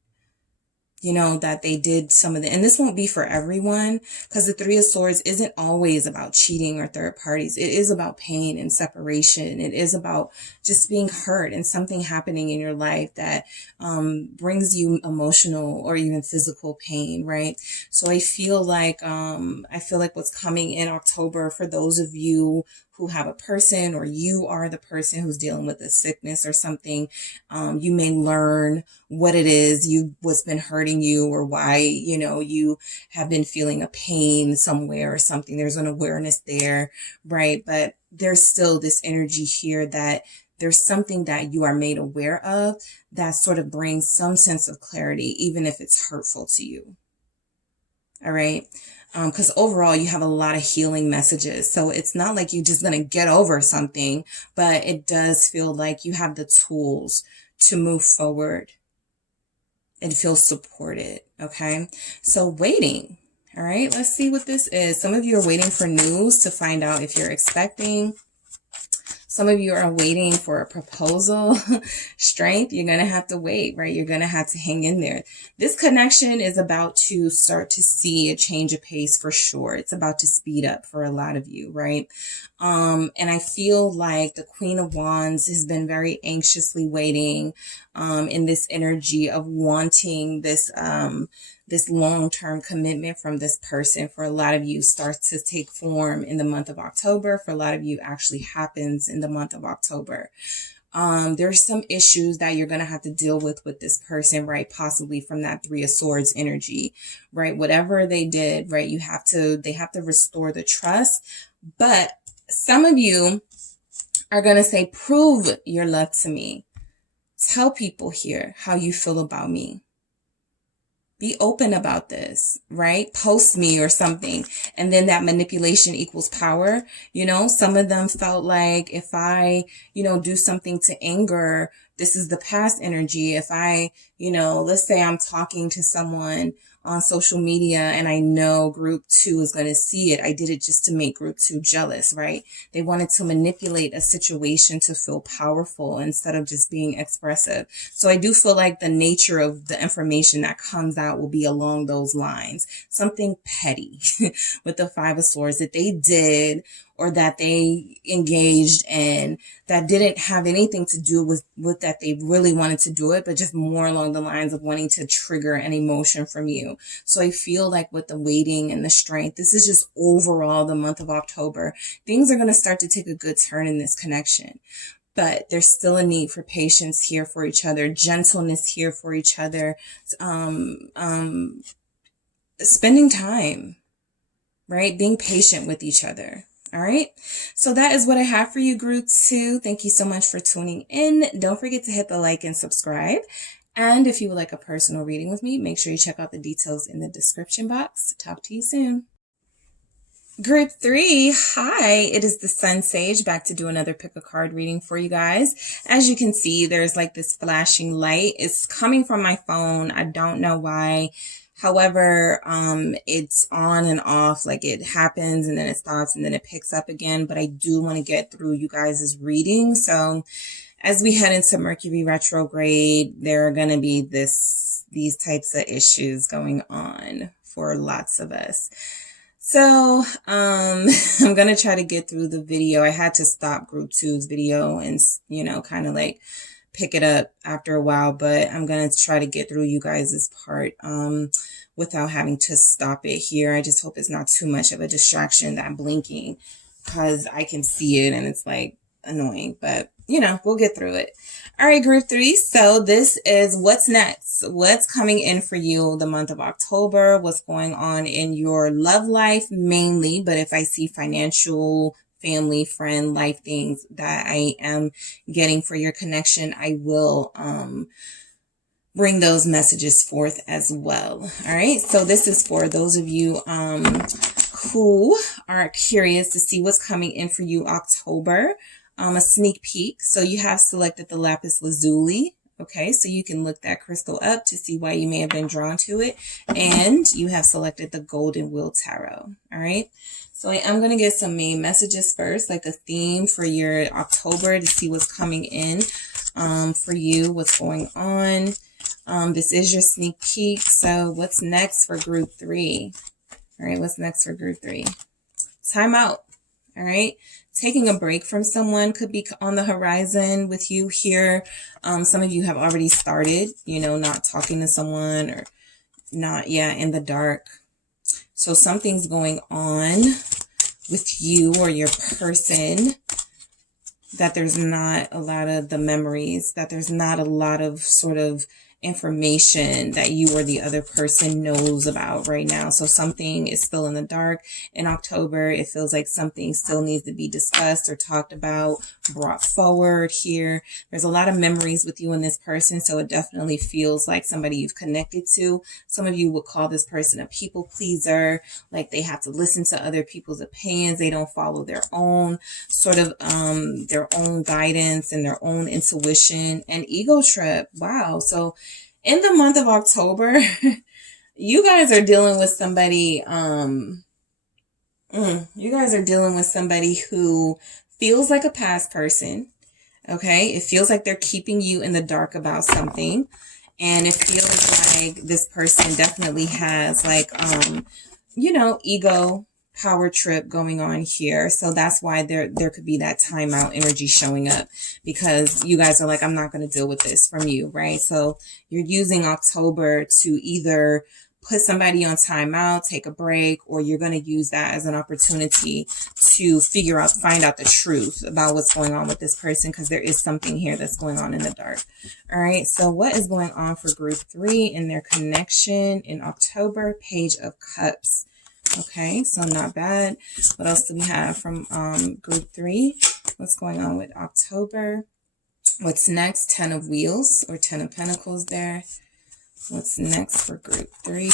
You know, that they did some of the, and this won't be for everyone, because the 3 of Swords isn't always about cheating or third parties. It is about pain and separation. It is about just being hurt and something happening in your life that brings you emotional or even physical pain, right? So I feel like what's coming in October for those of you who have a person, or you are the person who's dealing with a sickness or something, you may learn what it is, what's been hurting you, or why, you know, you have been feeling a pain somewhere or something. There's an awareness there, right? But there's still this energy here that there's something that you are made aware of that sort of brings some sense of clarity, even if it's hurtful to you. All right. Because overall, you have a lot of healing messages. So it's not like you're just going to get over something, but it does feel like you have the tools to move forward and feel supported. Okay. So waiting. All right. Let's see what this is. Some of you are waiting for news to find out if you're expecting. Some of you are waiting for a proposal. Strength, you're going to have to wait, right? You're going to have to hang in there. This connection is about to start to see a change of pace for sure. It's about to speed up for a lot of you, right? And I feel like the Queen of Wands has been very anxiously waiting in this energy of wanting this long-term commitment from this person. For a lot of you, starts to take form in the month of October. For a lot of you, actually happens in the month of October. There's some issues that you're going to have to deal with this person, right? Possibly from that 3 of Swords energy, right? Whatever they did, right? They have to restore the trust. But some of you are going to say, prove your love to me. Tell people here how you feel about me. Be open about this, right? Post me or something. And then that manipulation equals power. You know, some of them felt like if I, do something to anger, this is the past energy. If I, let's say I'm talking to someone on social media and I know group 2 is going to see it. I did it just to make group 2 jealous, right? They wanted to manipulate a situation to feel powerful instead of just being expressive. So I do feel like the nature of the information that comes out will be along those lines. Something petty with the 5 of Swords that they did or that they engaged in that didn't have anything to do with that they really wanted to do it, but just more along the lines of wanting to trigger an emotion from you. So I feel like with the waiting and the strength, this is just overall the month of October. Things are going to start to take a good turn in this connection. But there's still a need for patience here for each other, gentleness here for each other, spending time, right? Being patient with each other. All right. So that is what I have for you, group 2. Thank you so much for tuning in. Don't forget to hit the like and subscribe. And if you would like a personal reading with me, make sure you check out the details in the description box. Talk to you soon. Group 3, hi, it is the SunSage back to do another pick a card reading for you guys. As you can see, there's like this flashing light. It's coming from my phone. I don't know why. However, it's on and off, like it happens and then it stops and then it picks up again. But I do want to get through you guys' reading. So as we head into Mercury retrograde, there are going to be these types of issues going on for lots of us. So, I'm going to try to get through the video. I had to stop group 2's video and, kind of like pick it up after a while, but I'm going to try to get through you guys' part, without having to stop it here. I just hope it's not too much of a distraction, that blinking, because I can see it and it's like annoying, but we'll get through it. All right, group 3. So this is what's next. What's coming in for you the month of October? What's going on in your love life mainly? But if I see financial, family, friend, life things that I am getting for your connection, I will bring those messages forth as well. All right. So this is for those of you who are curious to see what's coming in for you October. A sneak peek. So you have selected the lapis lazuli. Okay, so you can look that crystal up to see why you may have been drawn to it. And you have selected the Golden Wheel Tarot. All right. So I am going to get some main messages first, like a theme for your October to see what's coming in for you, what's going on. This is your sneak peek. So what's next for group 3? All right, what's next for group 3? Time out. All right. Taking a break from someone could be on the horizon with you here. Some of you have already started, you know, not talking to someone or not, in the dark. So something's going on with you or your person, that there's not a lot of the memories, that there's not a lot of sort of information that you or the other person knows about right now. So something is still in the dark. In October, it feels like something still needs to be discussed or talked about, brought forward here. There's a lot of memories with you and this person, so it definitely feels like somebody you've connected to. Some of you would call this person a people pleaser, like they have to listen to other people's opinions. They don't follow their own sort of their own guidance and their own intuition. And ego trip. Wow. So in the month of October, you guys are dealing with somebody, you guys are dealing with somebody who feels like a past person. Okay. It feels like they're keeping you in the dark about something. And it feels like this person definitely has like, you know, ego power trip going on here. So that's why there could be that timeout energy showing up, because you guys are like, I'm not going to deal with this from you, right? So you're using October to either put somebody on timeout, take a break, or you're going to use that as an opportunity to find out the truth about what's going on with this person, because there is something here that's going on in the dark. All right. So what is going on for group 3 in their connection in October? Page of Cups. Okay, so not bad. What else do we have from group 3? What's going on with October? What's next? 10 of Wheels or 10 of Pentacles there. What's next for group 3?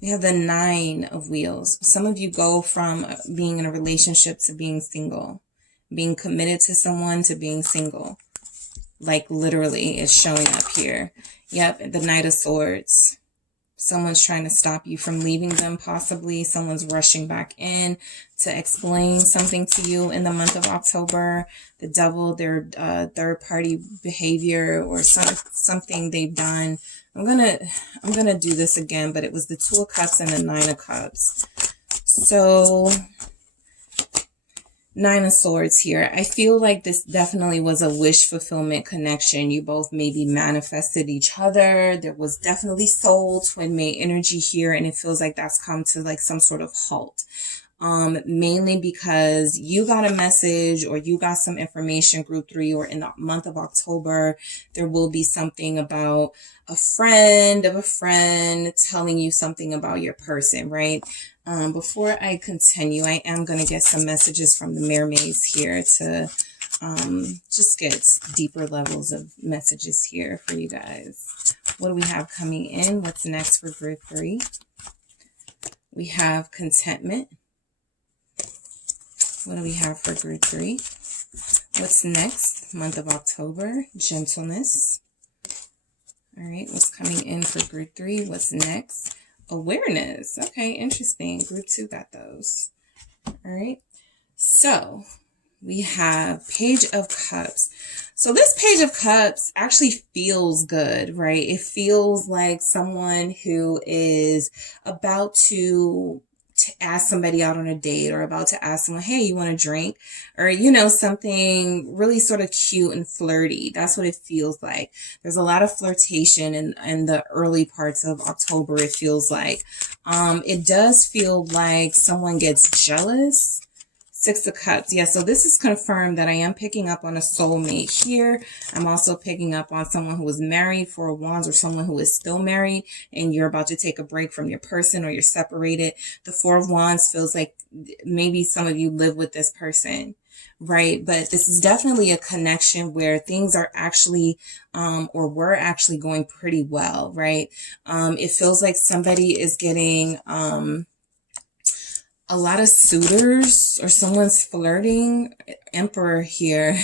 We have the 9 of Wheels. Some of you go from being in a relationship to being single, being committed to someone to being single. Like literally it's showing up here. Yep, the Knight of Swords. Someone's trying to stop you from leaving them, possibly. Someone's rushing back in to explain something to you in the month of October. The Devil, their third-party behavior or something they've done. I'm gonna do this again, but it was the 2 of Cups and the 9 of Cups. So 9 of Swords here. I feel like this definitely was a wish fulfillment connection. You both maybe manifested each other. There was definitely soul twin mate energy here, and it feels like that's come to like some sort of halt. Mainly because you got a message or you got some information, group 3, or in the month of October, there will be something about a friend of a friend telling you something about your person, right? Before I continue, I am going to get some messages from the mermaids here to just get deeper levels of messages here for you guys. What do we have coming in? What's next for group 3? We have contentment. What do we have for group 3? What's next? Month of October, gentleness. All right, what's coming in for group 3? What's next? Awareness. Okay, interesting. Group 2 got those. All right. So we have Page of Cups. So this Page of Cups actually feels good, right? It feels like someone who is about to ask somebody out on a date, or about to ask someone, hey, you want a drink? Or, you know, something really sort of cute and flirty. That's what it feels like. There's a lot of flirtation in the early parts of October, it feels like. It does feel like someone gets jealous. Six of Cups. Yeah, so this is confirmed that I am picking up on a soulmate here. I'm also picking up on someone who is married, Four of Wands, or someone who is still married and you're about to take a break from your person or you're separated. The Four of Wands feels like maybe some of you live with this person, right? But this is definitely a connection where things are actually, or were actually going pretty well, right? It feels like somebody is getting, a lot of suitors or someone's flirting. Emperor here.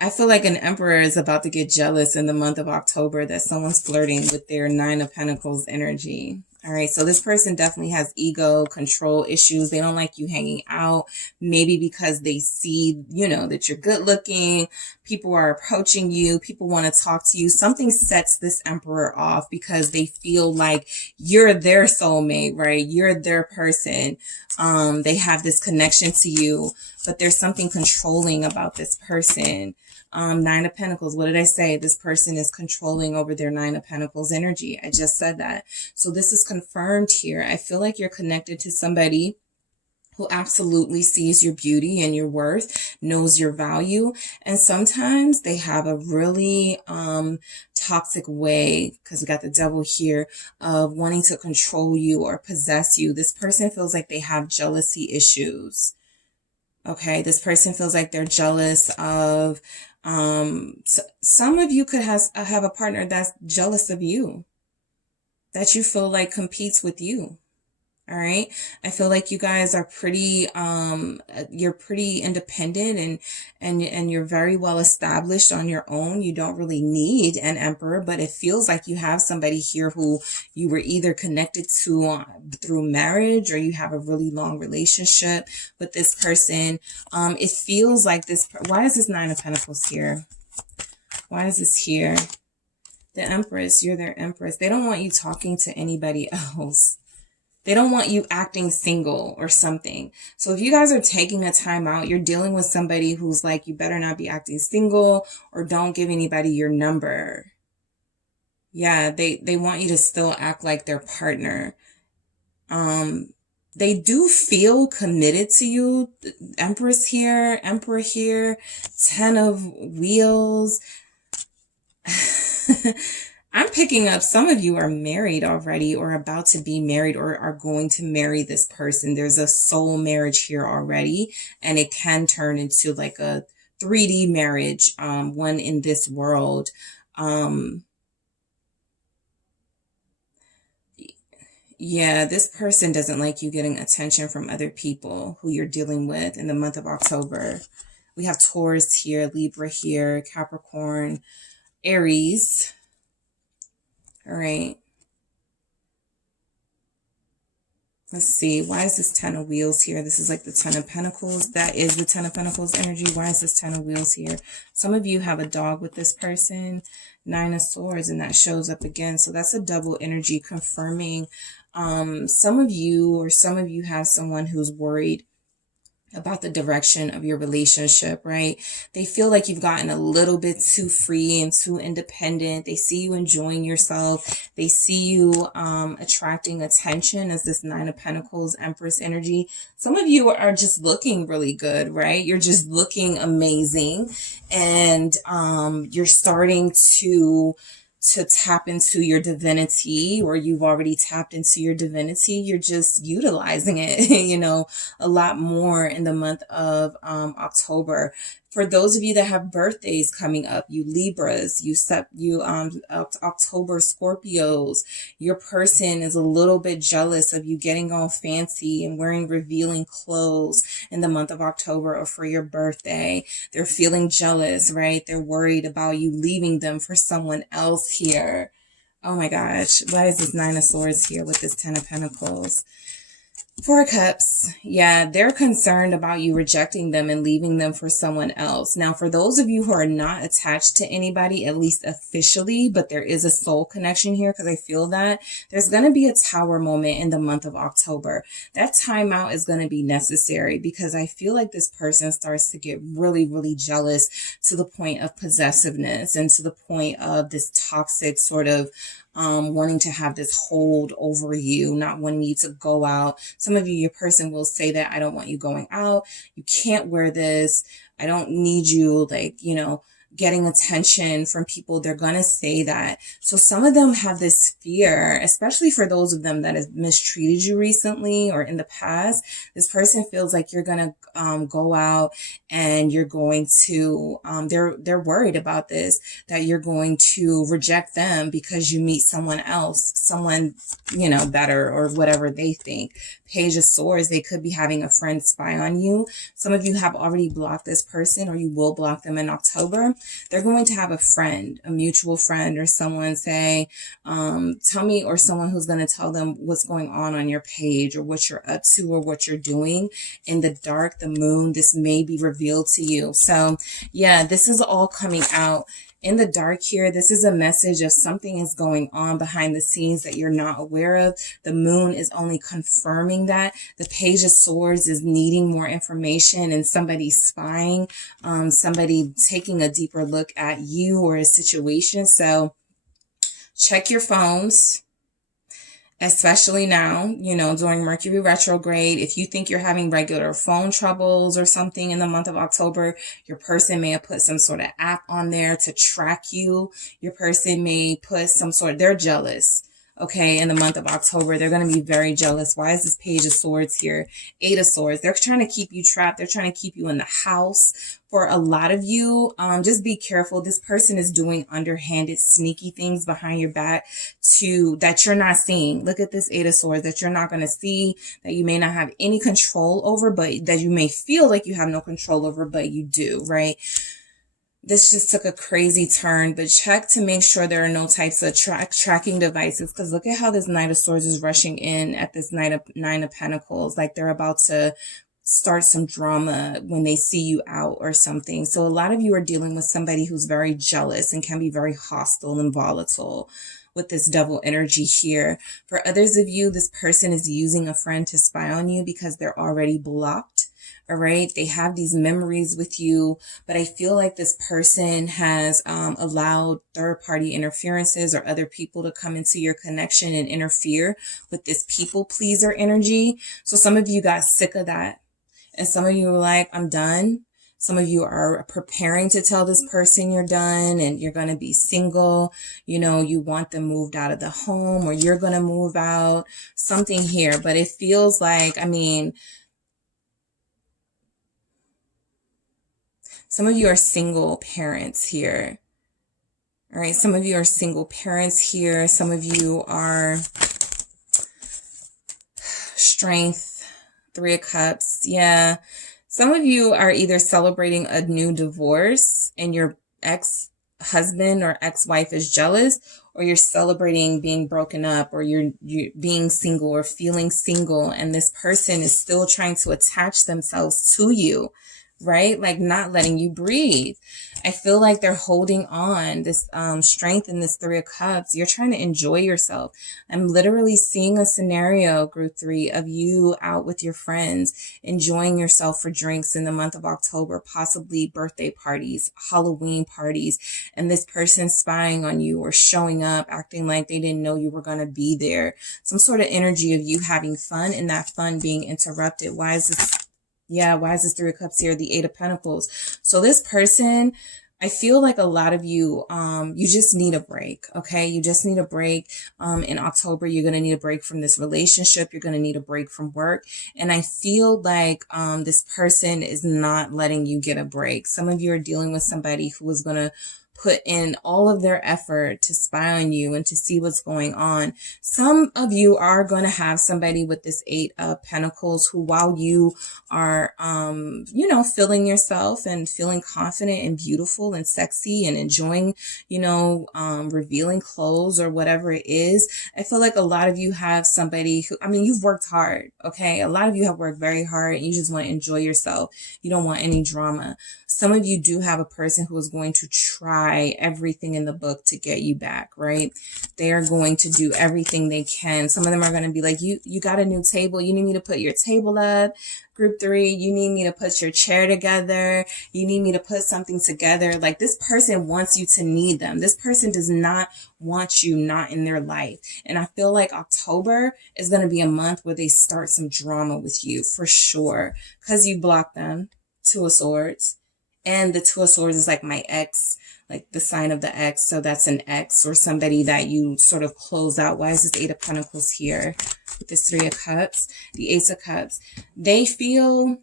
I feel like an emperor is about to get jealous in the month of October that someone's flirting with their Nine of Pentacles energy. All right, so this person definitely has ego, control issues. They don't like you hanging out, maybe because they see, you know, that you're good looking. People are approaching you. People want to talk to you. Something sets this emperor off because they feel like you're their soulmate, right? You're their person. They have this connection to you, but there's something controlling about this person. Nine of Pentacles. What did I say? This person is controlling over their Nine of Pentacles energy. I just said that. So this is confirmed here. I feel like you're connected to somebody who absolutely sees your beauty and your worth, knows your value. And sometimes they have a really toxic way, because we got the Devil here, of wanting to control you or possess you. This person feels like they have jealousy issues. Okay, this person feels like they're jealous of, some of you could have a partner that's jealous of you, that you feel like competes with you. All right. I feel like you guys are pretty, you're pretty independent and you're very well established on your own. You don't really need an emperor, but it feels like you have somebody here who you were either connected to through marriage or you have a really long relationship with this person. It feels like this. Why is this Nine of Pentacles here? Why is this here? The Empress, you're their Empress. They don't want you talking to anybody else. They don't want you acting single or something. So if you guys are taking a time out, you're dealing with somebody who's like, you better not be acting single or don't give anybody your number. Yeah, they want you to still act like their partner. They do feel committed to you. Empress here, Emperor here, 10 of Wheels. I'm picking up some of you are married already or about to be married or are going to marry this person. There's a soul marriage here already, and it can turn into like a 3D marriage, one in this world. Yeah, this person doesn't like you getting attention from other people who you're dealing with in the month of October. We have Taurus here, Libra here, Capricorn, Aries. All right. Let's see. Why is this 10 of Wheels here? This is like the 10 of Pentacles. That is the 10 of Pentacles energy. Why is this 10 of Wheels here? Some of you have a dog with this person. 9 of Swords, and that shows up again. So that's a double energy confirming. Some of you have someone who's worried about the direction of your relationship, right? They feel like you've gotten a little bit too free and too independent. They see you enjoying yourself. They see you attracting attention as this 9 of Pentacles, Empress energy. Some of you are just looking really good, right? You're just looking amazing, and you're starting to tap into your divinity, or you've already tapped into your divinity. You're just utilizing it, you know, a lot more in the month of October. For those of you that have birthdays coming up, you Libras, you October Scorpios, your person is a little bit jealous of you getting all fancy and wearing revealing clothes in the month of October or for your birthday. They're feeling jealous, right? They're worried about you leaving them for someone else here. Oh my gosh. Why is this 9 of Swords here with this 10 of Pentacles? 4 of Cups. Yeah, they're concerned about you rejecting them and leaving them for someone else. Now, for those of you who are not attached to anybody, at least officially, but there is a soul connection here, because I feel that there's going to be a tower moment in the month of October. That timeout is going to be necessary, because I feel like this person starts to get really, really jealous to the point of possessiveness and to the point of this toxic sort of wanting to have this hold over you, not wanting you to go out. Some of you, your person will say that I don't want you going out. You can't wear this. I don't need you, like, you know, getting attention from people. They're going to say that. So some of them have this fear, especially for those of them that have mistreated you recently or in the past. This person feels like you're going to go out and you're going to, they're worried about this, that you're going to reject them because you meet someone else, someone, you know, better or whatever they think. Page of Swords, they could be having a friend spy on you. Some of you have already blocked this person, or you will block them in October. They're going to have a friend, a mutual friend, or someone say, tell me, or someone who's going to tell them what's going on your page, or what you're up to, or what you're doing in the dark, the moon. This may be revealed to you. So yeah, this is all coming out in the dark here. This is a message of something is going on behind the scenes that you're not aware of. The moon is only confirming that. The Page of Swords is needing more information and somebody spying, somebody taking a deeper look at you or a situation. So check your phones, especially now, you know, during Mercury retrograde. If you think you're having regular phone troubles or something in the month of October, your person may have put some sort of app on there to track you. Your person may put some sort, they're jealous. Okay, in the month of October, they're going to be very jealous. Why is this Page of Swords here? Eight of Swords. They're trying to keep you trapped. They're trying to keep you in the house. For a lot of you, just be careful. This person is doing underhanded, sneaky things behind your back that you're not seeing. Look at this Eight of Swords that you're not going to see, that you may not have any control over, but that you may feel like you have no control over, but you do, right? This just took a crazy turn, but check to make sure there are no types of tracking devices, because look at how this Knight of Swords is rushing in at this Nine of Pentacles, like they're about to start some drama when they see you out or something. So a lot of you are dealing with somebody who's very jealous and can be very hostile and volatile with this Devil energy here. For others of you, this person is using a friend to spy on you because they're already blocked. All right. They have these memories with you, but I feel like this person has allowed third-party interferences or other people to come into your connection and interfere with this people pleaser energy. So some of you got sick of that. And some of you were like, I'm done. Some of you are preparing to tell this person you're done and you're going to be single. You know, you want them moved out of the home, or you're going to move out, something here. But it feels like, I mean, some of you are single parents here. All right. Some of you are single parents here. Some of you are Strength, Three of Cups. Yeah. Some of you are either celebrating a new divorce and your ex-husband or ex-wife is jealous, or you're celebrating being broken up, or you're being single or feeling single, and this person is still trying to attach themselves to you, right? Like not letting you breathe. I feel like they're holding on this strength in this Three of Cups. You're trying to enjoy yourself. I'm literally seeing a scenario, Group 3, of you out with your friends, enjoying yourself for drinks in the month of October, possibly birthday parties, Halloween parties, and this person spying on you or showing up, acting like they didn't know you were going to be there. Some sort of energy of you having fun and that fun being interrupted. Why is this? Yeah, why is this Three of Cups here? The Eight of Pentacles. So this person, I feel like a lot of you, you just need a break. Okay. You just need a break. In October, you're going to need a break from this relationship. You're going to need a break from work. And I feel like, this person is not letting you get a break. Some of you are dealing with somebody who is going to put in all of their effort to spy on you and to see what's going on. Some of you are going to have somebody with this Eight of Pentacles who, while you are, you know, feeling yourself and feeling confident and beautiful and sexy and enjoying, you know, revealing clothes or whatever it is, I feel like a lot of you have somebody who, I mean, you've worked hard. Okay. A lot of you have worked very hard and you just want to enjoy yourself. You don't want any drama. Some of you do have a person who is going to try try everything in the book to get you back, right? They are going to do everything they can. Some of them are going to be like, you got a new table. You need me to put your table up. Group 3, you need me to put your chair together. You need me to put something together. Like, this person wants you to need them. This person does not want you not in their life. And I feel like October is going to be a month where they start some drama with you for sure, because you blocked them. 2 of Swords. And the 2 of Swords is like my ex, like the sign of the X. So that's an ex or somebody that you sort of close out. Why is this 8 of Pentacles here? With this 3 of Cups, the Ace of Cups. They feel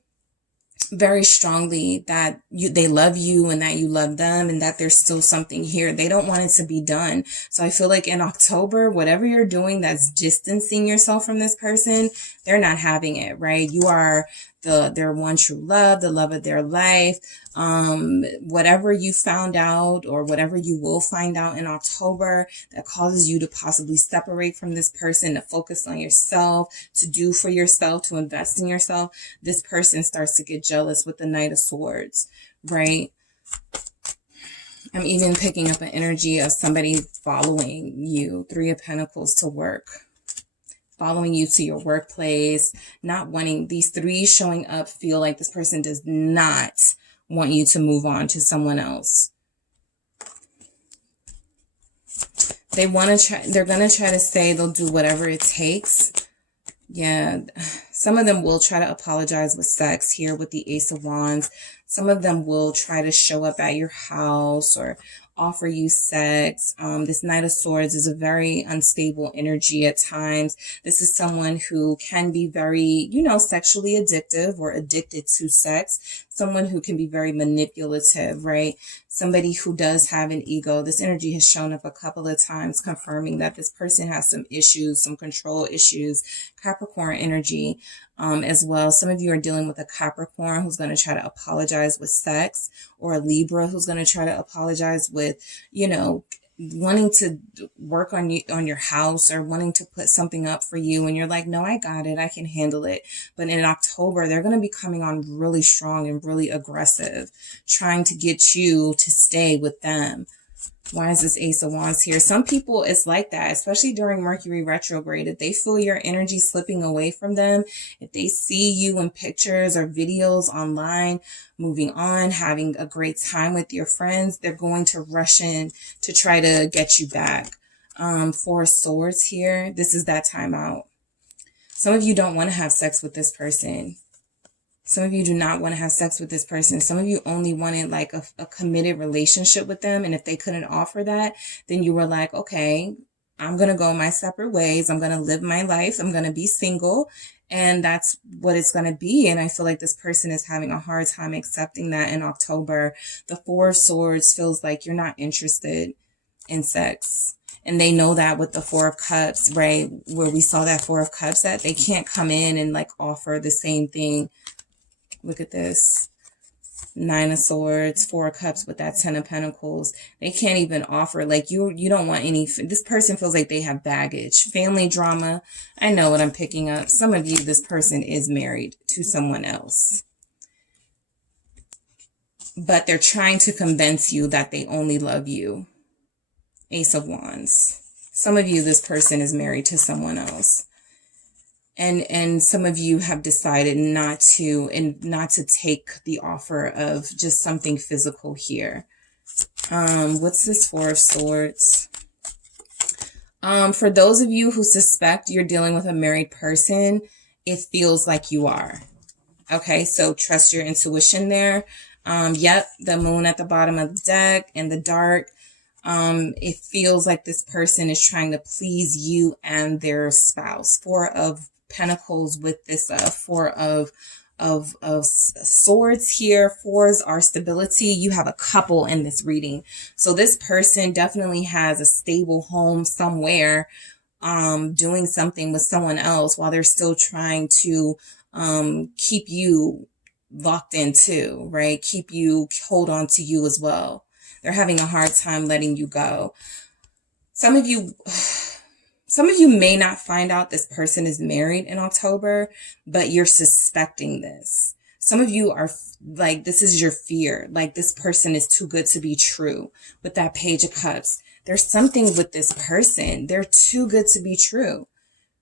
very strongly that they love you and that you love them and that there's still something here. They don't want it to be done. So I feel like in October, whatever you're doing that's distancing yourself from this person, they're not having it, right? You are their one true love, the love of their life. Whatever you found out or whatever you will find out in October that causes you to possibly separate from this person, to focus on yourself, to do for yourself, to invest in yourself, this person starts to get jealous with the Knight of Swords, right? I'm even picking up an energy of somebody following you, 3 of Pentacles, to work. Following you to your workplace, not wanting, these 3 showing up feel like this person does not want you to move on to someone else. They want to try, they're going to try to say they'll do whatever it takes. Yeah, some of them will try to apologize with sex here with the Ace of Wands. Some of them will try to show up at your house or offer you sex. This Knight of Swords is a very unstable energy at times. This is someone who can be very, sexually addictive or addicted to sex. Someone who can be very manipulative, right? Somebody who does have an ego. This energy has shown up a couple of times, confirming that this person has some issues, some control issues. Capricorn energy as well. Some of you are dealing with a Capricorn who's going to try to apologize with sex, or a Libra who's going to try to apologize with, wanting to work on your house or wanting to put something up for you. And you're like, no, I got it. I can handle it. But in October, they're going to be coming on really strong and really aggressive, trying to get you to stay with them. Why is this Ace of Wands here? Some people, it's like that, especially during Mercury retrograde. If they feel your energy slipping away from them, if they see you in pictures or videos online, moving on, having a great time with your friends, they're going to rush in to try to get you back. 4 of Swords here. This is that time out. Some of you don't want to have sex with this person. Some of you do not want to have sex with this person. Some of you only wanted like a committed relationship with them. And if they couldn't offer that, then you were like, okay, I'm going to go my separate ways. I'm going to live my life. I'm going to be single. And that's what it's going to be. And I feel like this person is having a hard time accepting that in October. The 4 of Swords feels like you're not interested in sex. And they know that with the 4 of Cups, right? Where we saw that 4 of Cups, that they can't come in and like offer the same thing. Look at this. 9 of Swords, 4 of Cups with that 10 of Pentacles. They can't even offer, like, you don't want any, this person feels like they have baggage. Family drama. I know what I'm picking up. Some of you, this person is married to someone else. But they're trying to convince you that they only love you. Ace of Wands. Some of you, this person is married to someone else. And some of you have decided not to take the offer of just something physical here. What's this 4 of Swords? For those of you who suspect you're dealing with a married person, it feels like you are. Okay, so trust your intuition there. Yep, the moon at the bottom of the deck and the dark. It feels like this person is trying to please you and their spouse. 4 of Pentacles with this 4 of Swords here. 4s are stability. You have a couple in this reading. So this person definitely has a stable home somewhere, doing something with someone else while they're still trying to keep you locked in too, right? Keep you, hold on to you as well. They're having a hard time letting you go. Some of you may not find out this person is married in October, but you're suspecting this. Some of you are like, this is your fear. Like, this person is too good to be true. With that Page of Cups, there's something with this person. They're too good to be true.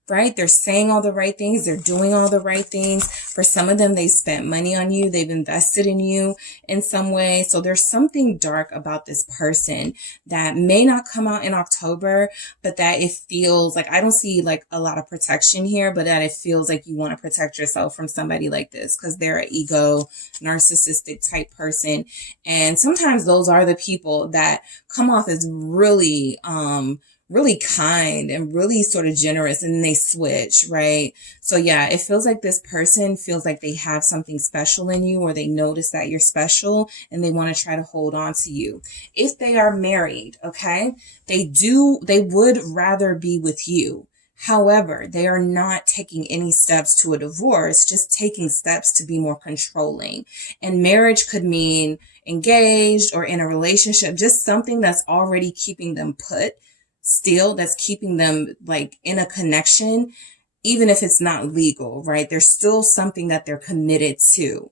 Right? They're saying all the right things. They're doing all the right things. For some of them, they spent money on you. They've invested in you in some way. So there's something dark about this person that may not come out in October, but that it feels like, I don't see like a lot of protection here, but that it feels like you want to protect yourself from somebody like this because they're an ego, narcissistic type person. And sometimes those are the people that come off as really, really kind and really sort of generous, and then they switch, right? So yeah, it feels like this person feels like they have something special in you, or they notice that you're special and they want to try to hold on to you. If they are married, okay, they would rather be with you. However, they are not taking any steps to a divorce, just taking steps to be more controlling. And marriage could mean engaged or in a relationship, just something that's already keeping them put still, that's keeping them like in a connection, even if it's not legal, right? There's still something that they're committed to,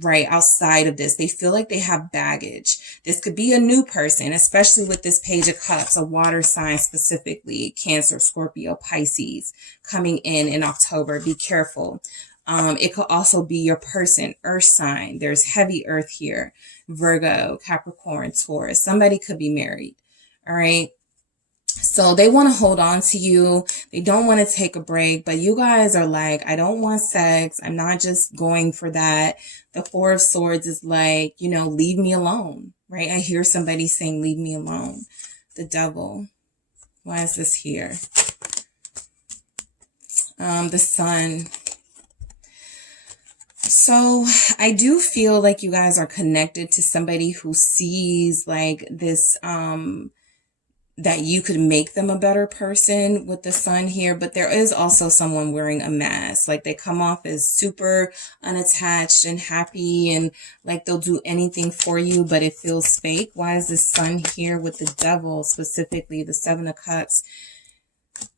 right? Outside of this, they feel like they have baggage. This could be a new person, especially with this Page of Cups, a water sign specifically, Cancer, Scorpio, Pisces, coming in October. Be careful. It could also be your person, earth sign. There's heavy earth here. Virgo, Capricorn, Taurus. Somebody could be married. All right. So they want to hold on to you. They don't want to take a break, but you guys are like, I don't want sex. I'm not just going for that. The Four of Swords is like, you know, leave me alone, right? I hear somebody saying, leave me alone. The Devil. Why is this here? The Sun. So I do feel like you guys are connected to somebody who sees like this, that you could make them a better person with the Sun here, but there is also someone wearing a mask. Like they come off as super unattached and happy and like they'll do anything for you, but it feels fake. Why is the Sun here with the Devil, specifically the Seven of Cups?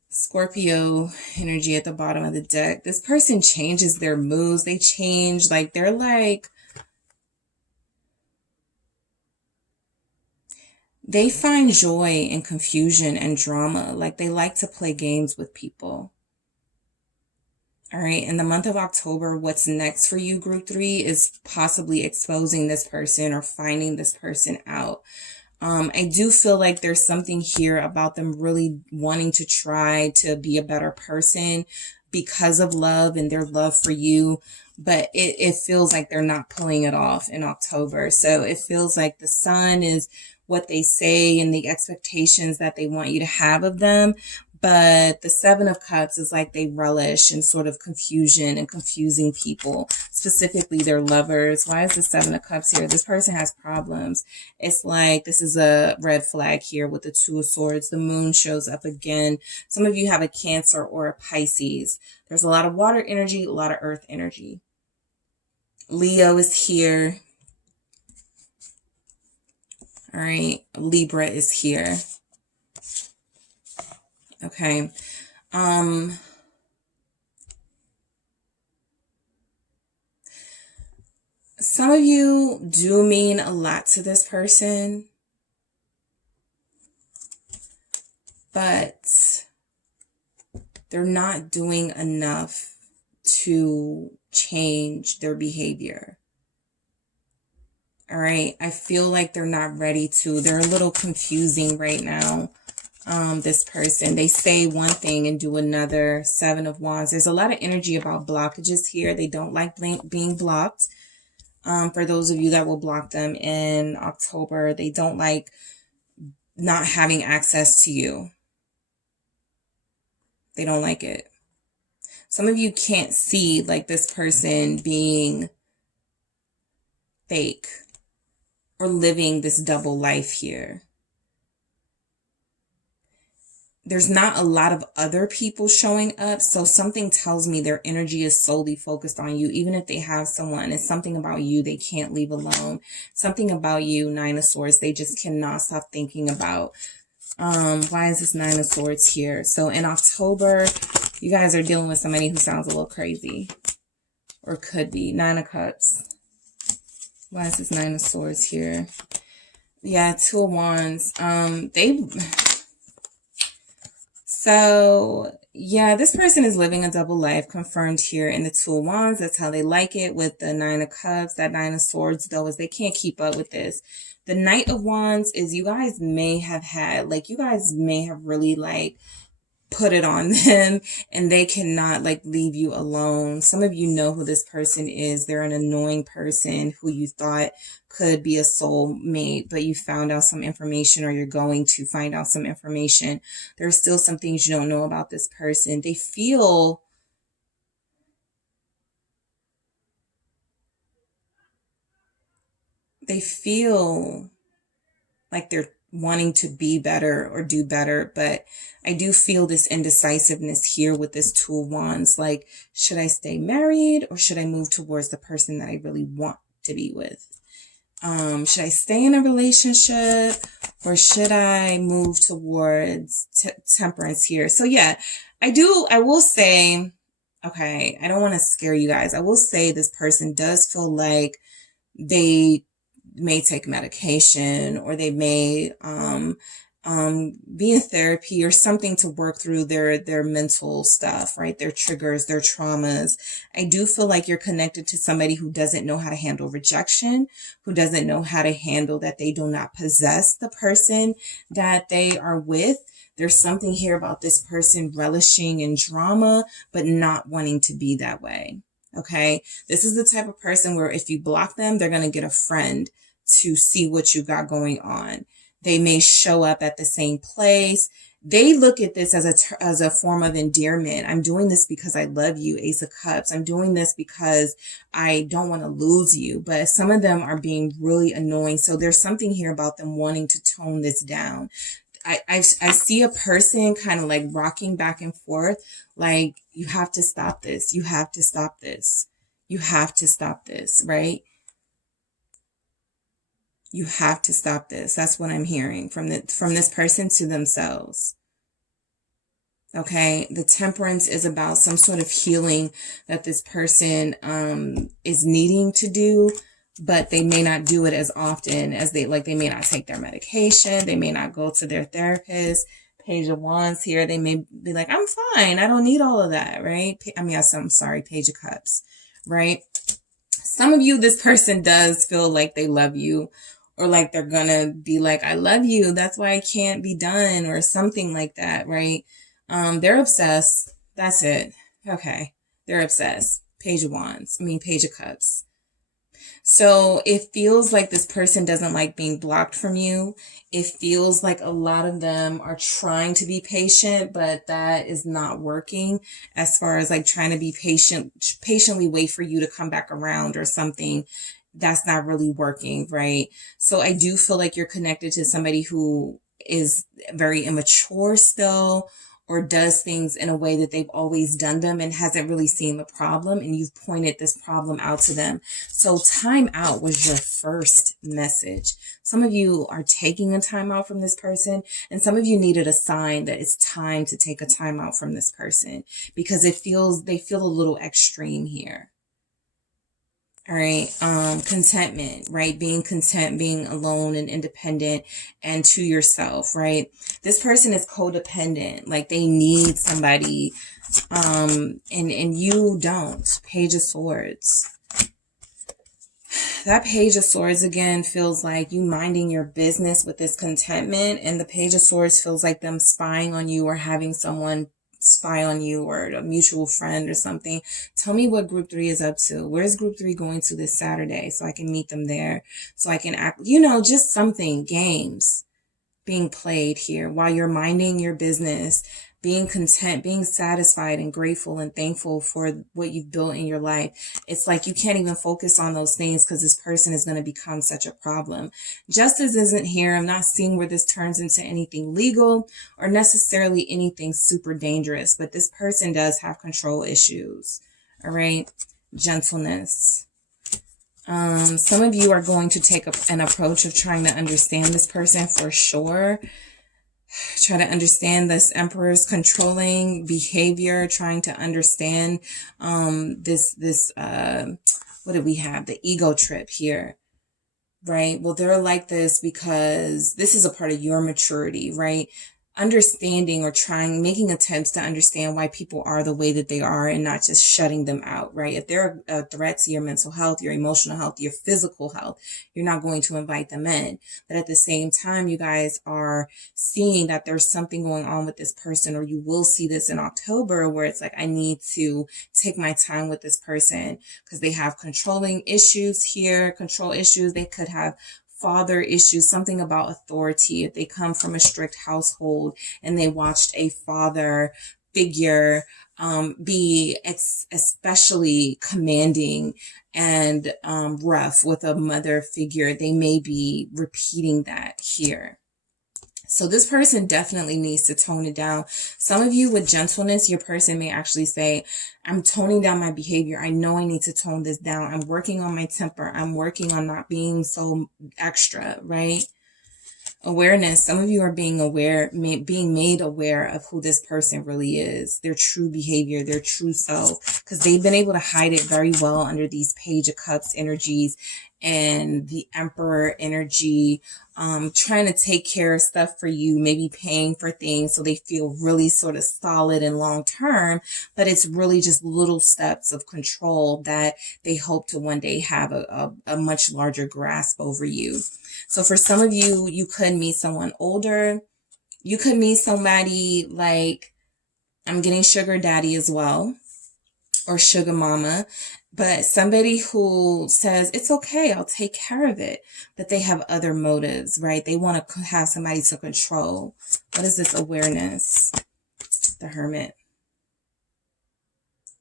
Scorpio energy at the bottom of the deck. This person changes their moods. They change, like they're like, they find joy in confusion and drama. Like they like to play games with people. All right. In the month of October, what's next for you, Group 3, is possibly exposing this person or finding this person out. I do feel like there's something here about them really wanting to try to be a better person because of love and their love for you. But it feels like they're not pulling it off in October. So it feels like the Sun is what they say and the expectations that they want you to have of them. But the Seven of Cups is like they relish in sort of confusion and confusing people, specifically their lovers. Why is the Seven of Cups here? This person has problems. It's like this is a red flag here with the Two of Swords. The Moon shows up again. Some of you have a Cancer or a Pisces. There's a lot of water energy, a lot of earth energy. Leo is here. All right. Libra is here. Okay. Some of you do mean a lot to this person, but they're not doing enough to change their behavior. All right. I feel like they're not ready to. They're a little confusing right now. This person, they say one thing and do another. Seven of Wands. There's a lot of energy about blockages here. They don't like being blocked. For those of you that will block them in October, they don't like not having access to you. They don't like it. Some of you can't see like this person being fake or living this double life here. There's not a lot of other people showing up, so something tells me their energy is solely focused on you. Even if they have someone, it's something about you they can't leave alone. Something about you, Nine of Swords, they just cannot stop thinking about. Why is this Nine of Swords here? So in October, you guys are dealing with somebody who sounds a little crazy or could be. Nine of Cups. Why is this Nine of Swords here? Yeah, Two of Wands. So yeah, this person is living a double life, confirmed here in the Two of Wands. That's how they like it with the Nine of Cups. That Nine of Swords, though, is they can't keep up with this. The Knight of Wands is you guys may have had, like, you guys may have really, like, put it on them and they cannot, like, leave you alone. Some of you know who this person is. They're an annoying person who you thought could be a soulmate, but you found out some information, or you're going to find out some information. There's still some things you don't know about this person. They feel like they're wanting to be better or do better, but I do feel this indecisiveness here with this Two of Wands. Like, should I stay married or should I move towards the person that I really want to be with? Should I stay in a relationship or should I move towards temperance here? So yeah, I will say, okay, I don't want to scare you guys. I will say this person does feel like they may take medication, or they may be in therapy or something to work through their mental stuff, right? Their triggers, their traumas. I do feel like you're connected to somebody who doesn't know how to handle rejection, who doesn't know how to handle that they do not possess the person that they are with. There's something here about this person relishing in drama, but not wanting to be that way. Okay. This is the type of person where if you block them, they're going to get a friend to see what you got going on. They may show up at the same place. They look at this as a form of endearment. I'm doing this because I love you, Ace of Cups. I'm doing this because I don't want to lose you. But some of them are being really annoying. So there's something here about them wanting to tone this down. I see a person kind of like rocking back and forth. Like, you have to stop this. You have to stop this. You have to stop this, right? You have to stop this. That's what I'm hearing from this person to themselves. Okay. The Temperance is about some sort of healing that this person, is needing to do, but they may not do it as often as they may not take their medication. They may not go to their therapist. Page of Wands here. They may be like, I'm fine. I don't need all of that. Right. I'm sorry. Page of Cups. Right. Some of you, this person does feel like they love you, or like they're gonna be like, I love you, that's why I can't be done, or something like that, right? They're obsessed. That's it. Okay. They're obsessed. Page of Cups. So it feels like this person doesn't like being blocked from you. It feels like a lot of them are trying to be patient, but that is not working, as far as like trying to be patiently wait for you to come back around or something. That's not really working, right? So I do feel like you're connected to somebody who is very immature still, or does things in a way that they've always done them and hasn't really seen the problem, and you've pointed this problem out to them. So time out was your first message. Some of you are taking a time out from this person, and some of you needed a sign that it's time to take a time out from this person, because they feel a little extreme here. All right. Contentment, right? Being content, being alone and independent, and to yourself, right? This person is codependent. Like, they need somebody, and you don't. Page of Swords. That Page of Swords again feels like you minding your business with this contentment, and the Page of Swords feels like them spying on you, or having someone spy on you, or a mutual friend or something. Tell me what group 3 is up to. Where's group 3 going to this Saturday, so I can meet them there, so I can act, just something. Games being played here while you're minding your business, being content, being satisfied and grateful and thankful for what you've built in your life. It's like you can't even focus on those things because this person is going to become such a problem. Justice isn't here. I'm not seeing where this turns into anything legal or necessarily anything super dangerous, but this person does have control issues. All right. Gentleness. Some of you are going to take an approach of trying to understand this person for sure. Try to understand this Emperor's controlling behavior, trying to understand what do we have? The ego trip here. Right? Well, they're like this because this is a part of your maturity, right? Understanding or making attempts to understand why people are the way that they are and not just shutting them out, right? If they're a threat to your mental health, your emotional health, your physical health, you're not going to invite them in. But at the same time, you guys are seeing that there's something going on with this person, or you will see this in October where it's like, I need to take my time with this person because they have controlling issues here, control issues. They could have father issues, something about authority. If they come from a strict household and they watched a father figure be especially commanding and rough with a mother figure, they may be repeating that here. So this person definitely needs to tone it down. Some of you with gentleness, your person may actually say, I'm toning down my behavior. I know I need to tone this down. I'm working on my temper. I'm working on not being so extra, right? Awareness. Some of you are being made aware of who this person really is, their true behavior, their true self, because they've been able to hide it very well under these Page of Cups energies and the Emperor energy, trying to take care of stuff for you, maybe paying for things so they feel really sort of solid and long term, but it's really just little steps of control that they hope to one day have a much larger grasp over you. So for some of you, you could meet someone older. You could meet somebody like, I'm getting sugar daddy as well, or sugar mama, but somebody who says, it's okay, I'll take care of it. But they have other motives, right? They want to have somebody to control. What is this awareness? The Hermit.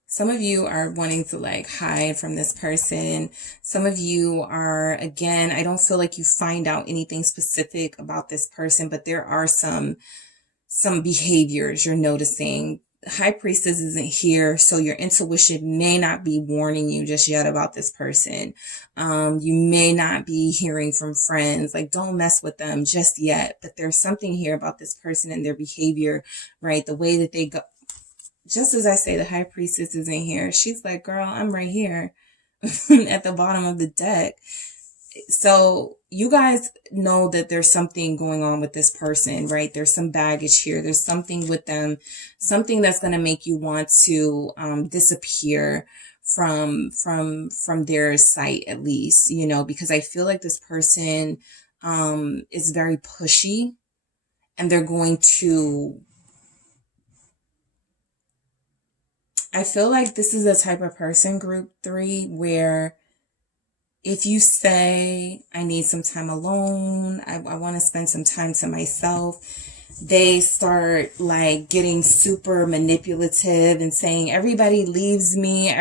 Some of you are wanting to like hide from this person. Some of you are, again, I don't feel like you find out anything specific about this person, but there are some behaviors you're noticing. High Priestess isn't here, so your intuition may not be warning you just yet about this person. You may not be hearing from friends, like don't mess with them just yet, but there's something here about this person and their behavior, right? The way that they go. Just as I say, the High Priestess isn't here. She's like, girl, I'm right here at the bottom of the deck. So you guys know that there's something going on with this person, right? There's some baggage here. There's something with them, something that's going to make you want to disappear from their sight, at least, you know, because I feel like this person is very pushy, and they're going to, I feel like this is a type of person, group 3, where if you say, I need some time alone, I want to spend some time to myself, they start like getting super manipulative and saying, everybody leaves me,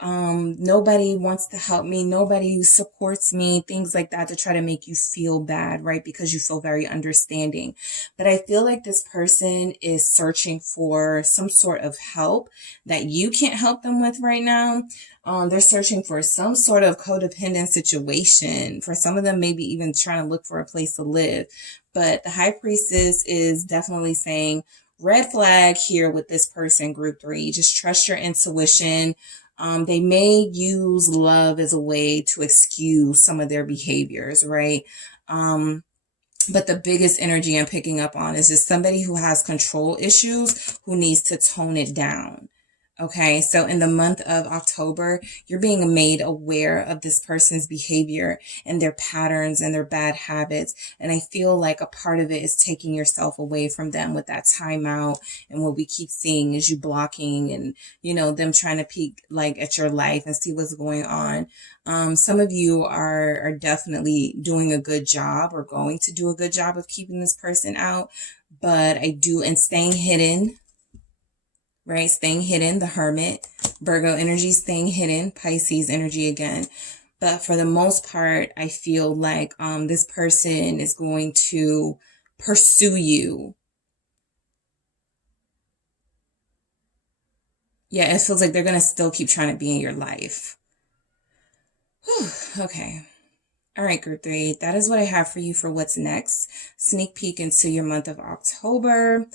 nobody wants to help me, nobody supports me, things like that, to try to make you feel bad, right? Because you feel very understanding. But I feel like this person is searching for some sort of help that you can't help them with right now. They're searching for some sort of codependent situation. For some of them, maybe even trying to look for a place to live. But the High Priestess is definitely saying, red flag here with this person, group 3. Just trust your intuition. They may use love as a way to excuse some of their behaviors, right? But the biggest energy I'm picking up on is just somebody who has control issues, who needs to tone it down. Okay, so in the month of October, you're being made aware of this person's behavior and their patterns and their bad habits. And I feel like a part of it is taking yourself away from them with that timeout. And what we keep seeing is you blocking and, you know, them trying to peek like at your life and see what's going on. Some of you are definitely doing a good job, or going to do a good job of keeping this person out. But and staying hidden. Right? Staying hidden, the Hermit, Virgo energy, staying hidden, Pisces energy again. But for the most part, I feel like this person is going to pursue you. Yeah, it feels like they're going to still keep trying to be in your life. Whew, okay. All right, group 3, that is what I have for you for what's next. Sneak peek into your month of October.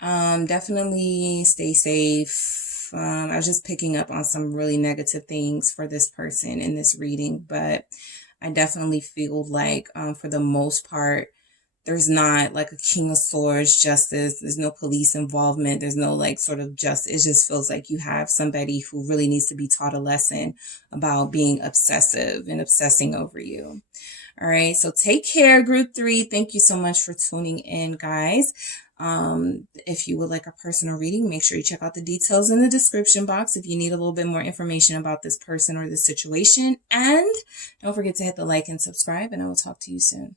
Definitely stay safe. I was just picking up on some really negative things for this person in this reading, but I definitely feel like for the most part, there's not like a King of Swords justice. There's no police involvement. There's no like sort of justice. It just feels like you have somebody who really needs to be taught a lesson about being obsessive and obsessing over you. All right. So take care, group 3. Thank you so much for tuning in, guys. If you would like a personal reading, make sure you check out the details in the description box if you need a little bit more information about this person or this situation. And don't forget to hit the like and subscribe, and I will talk to you soon.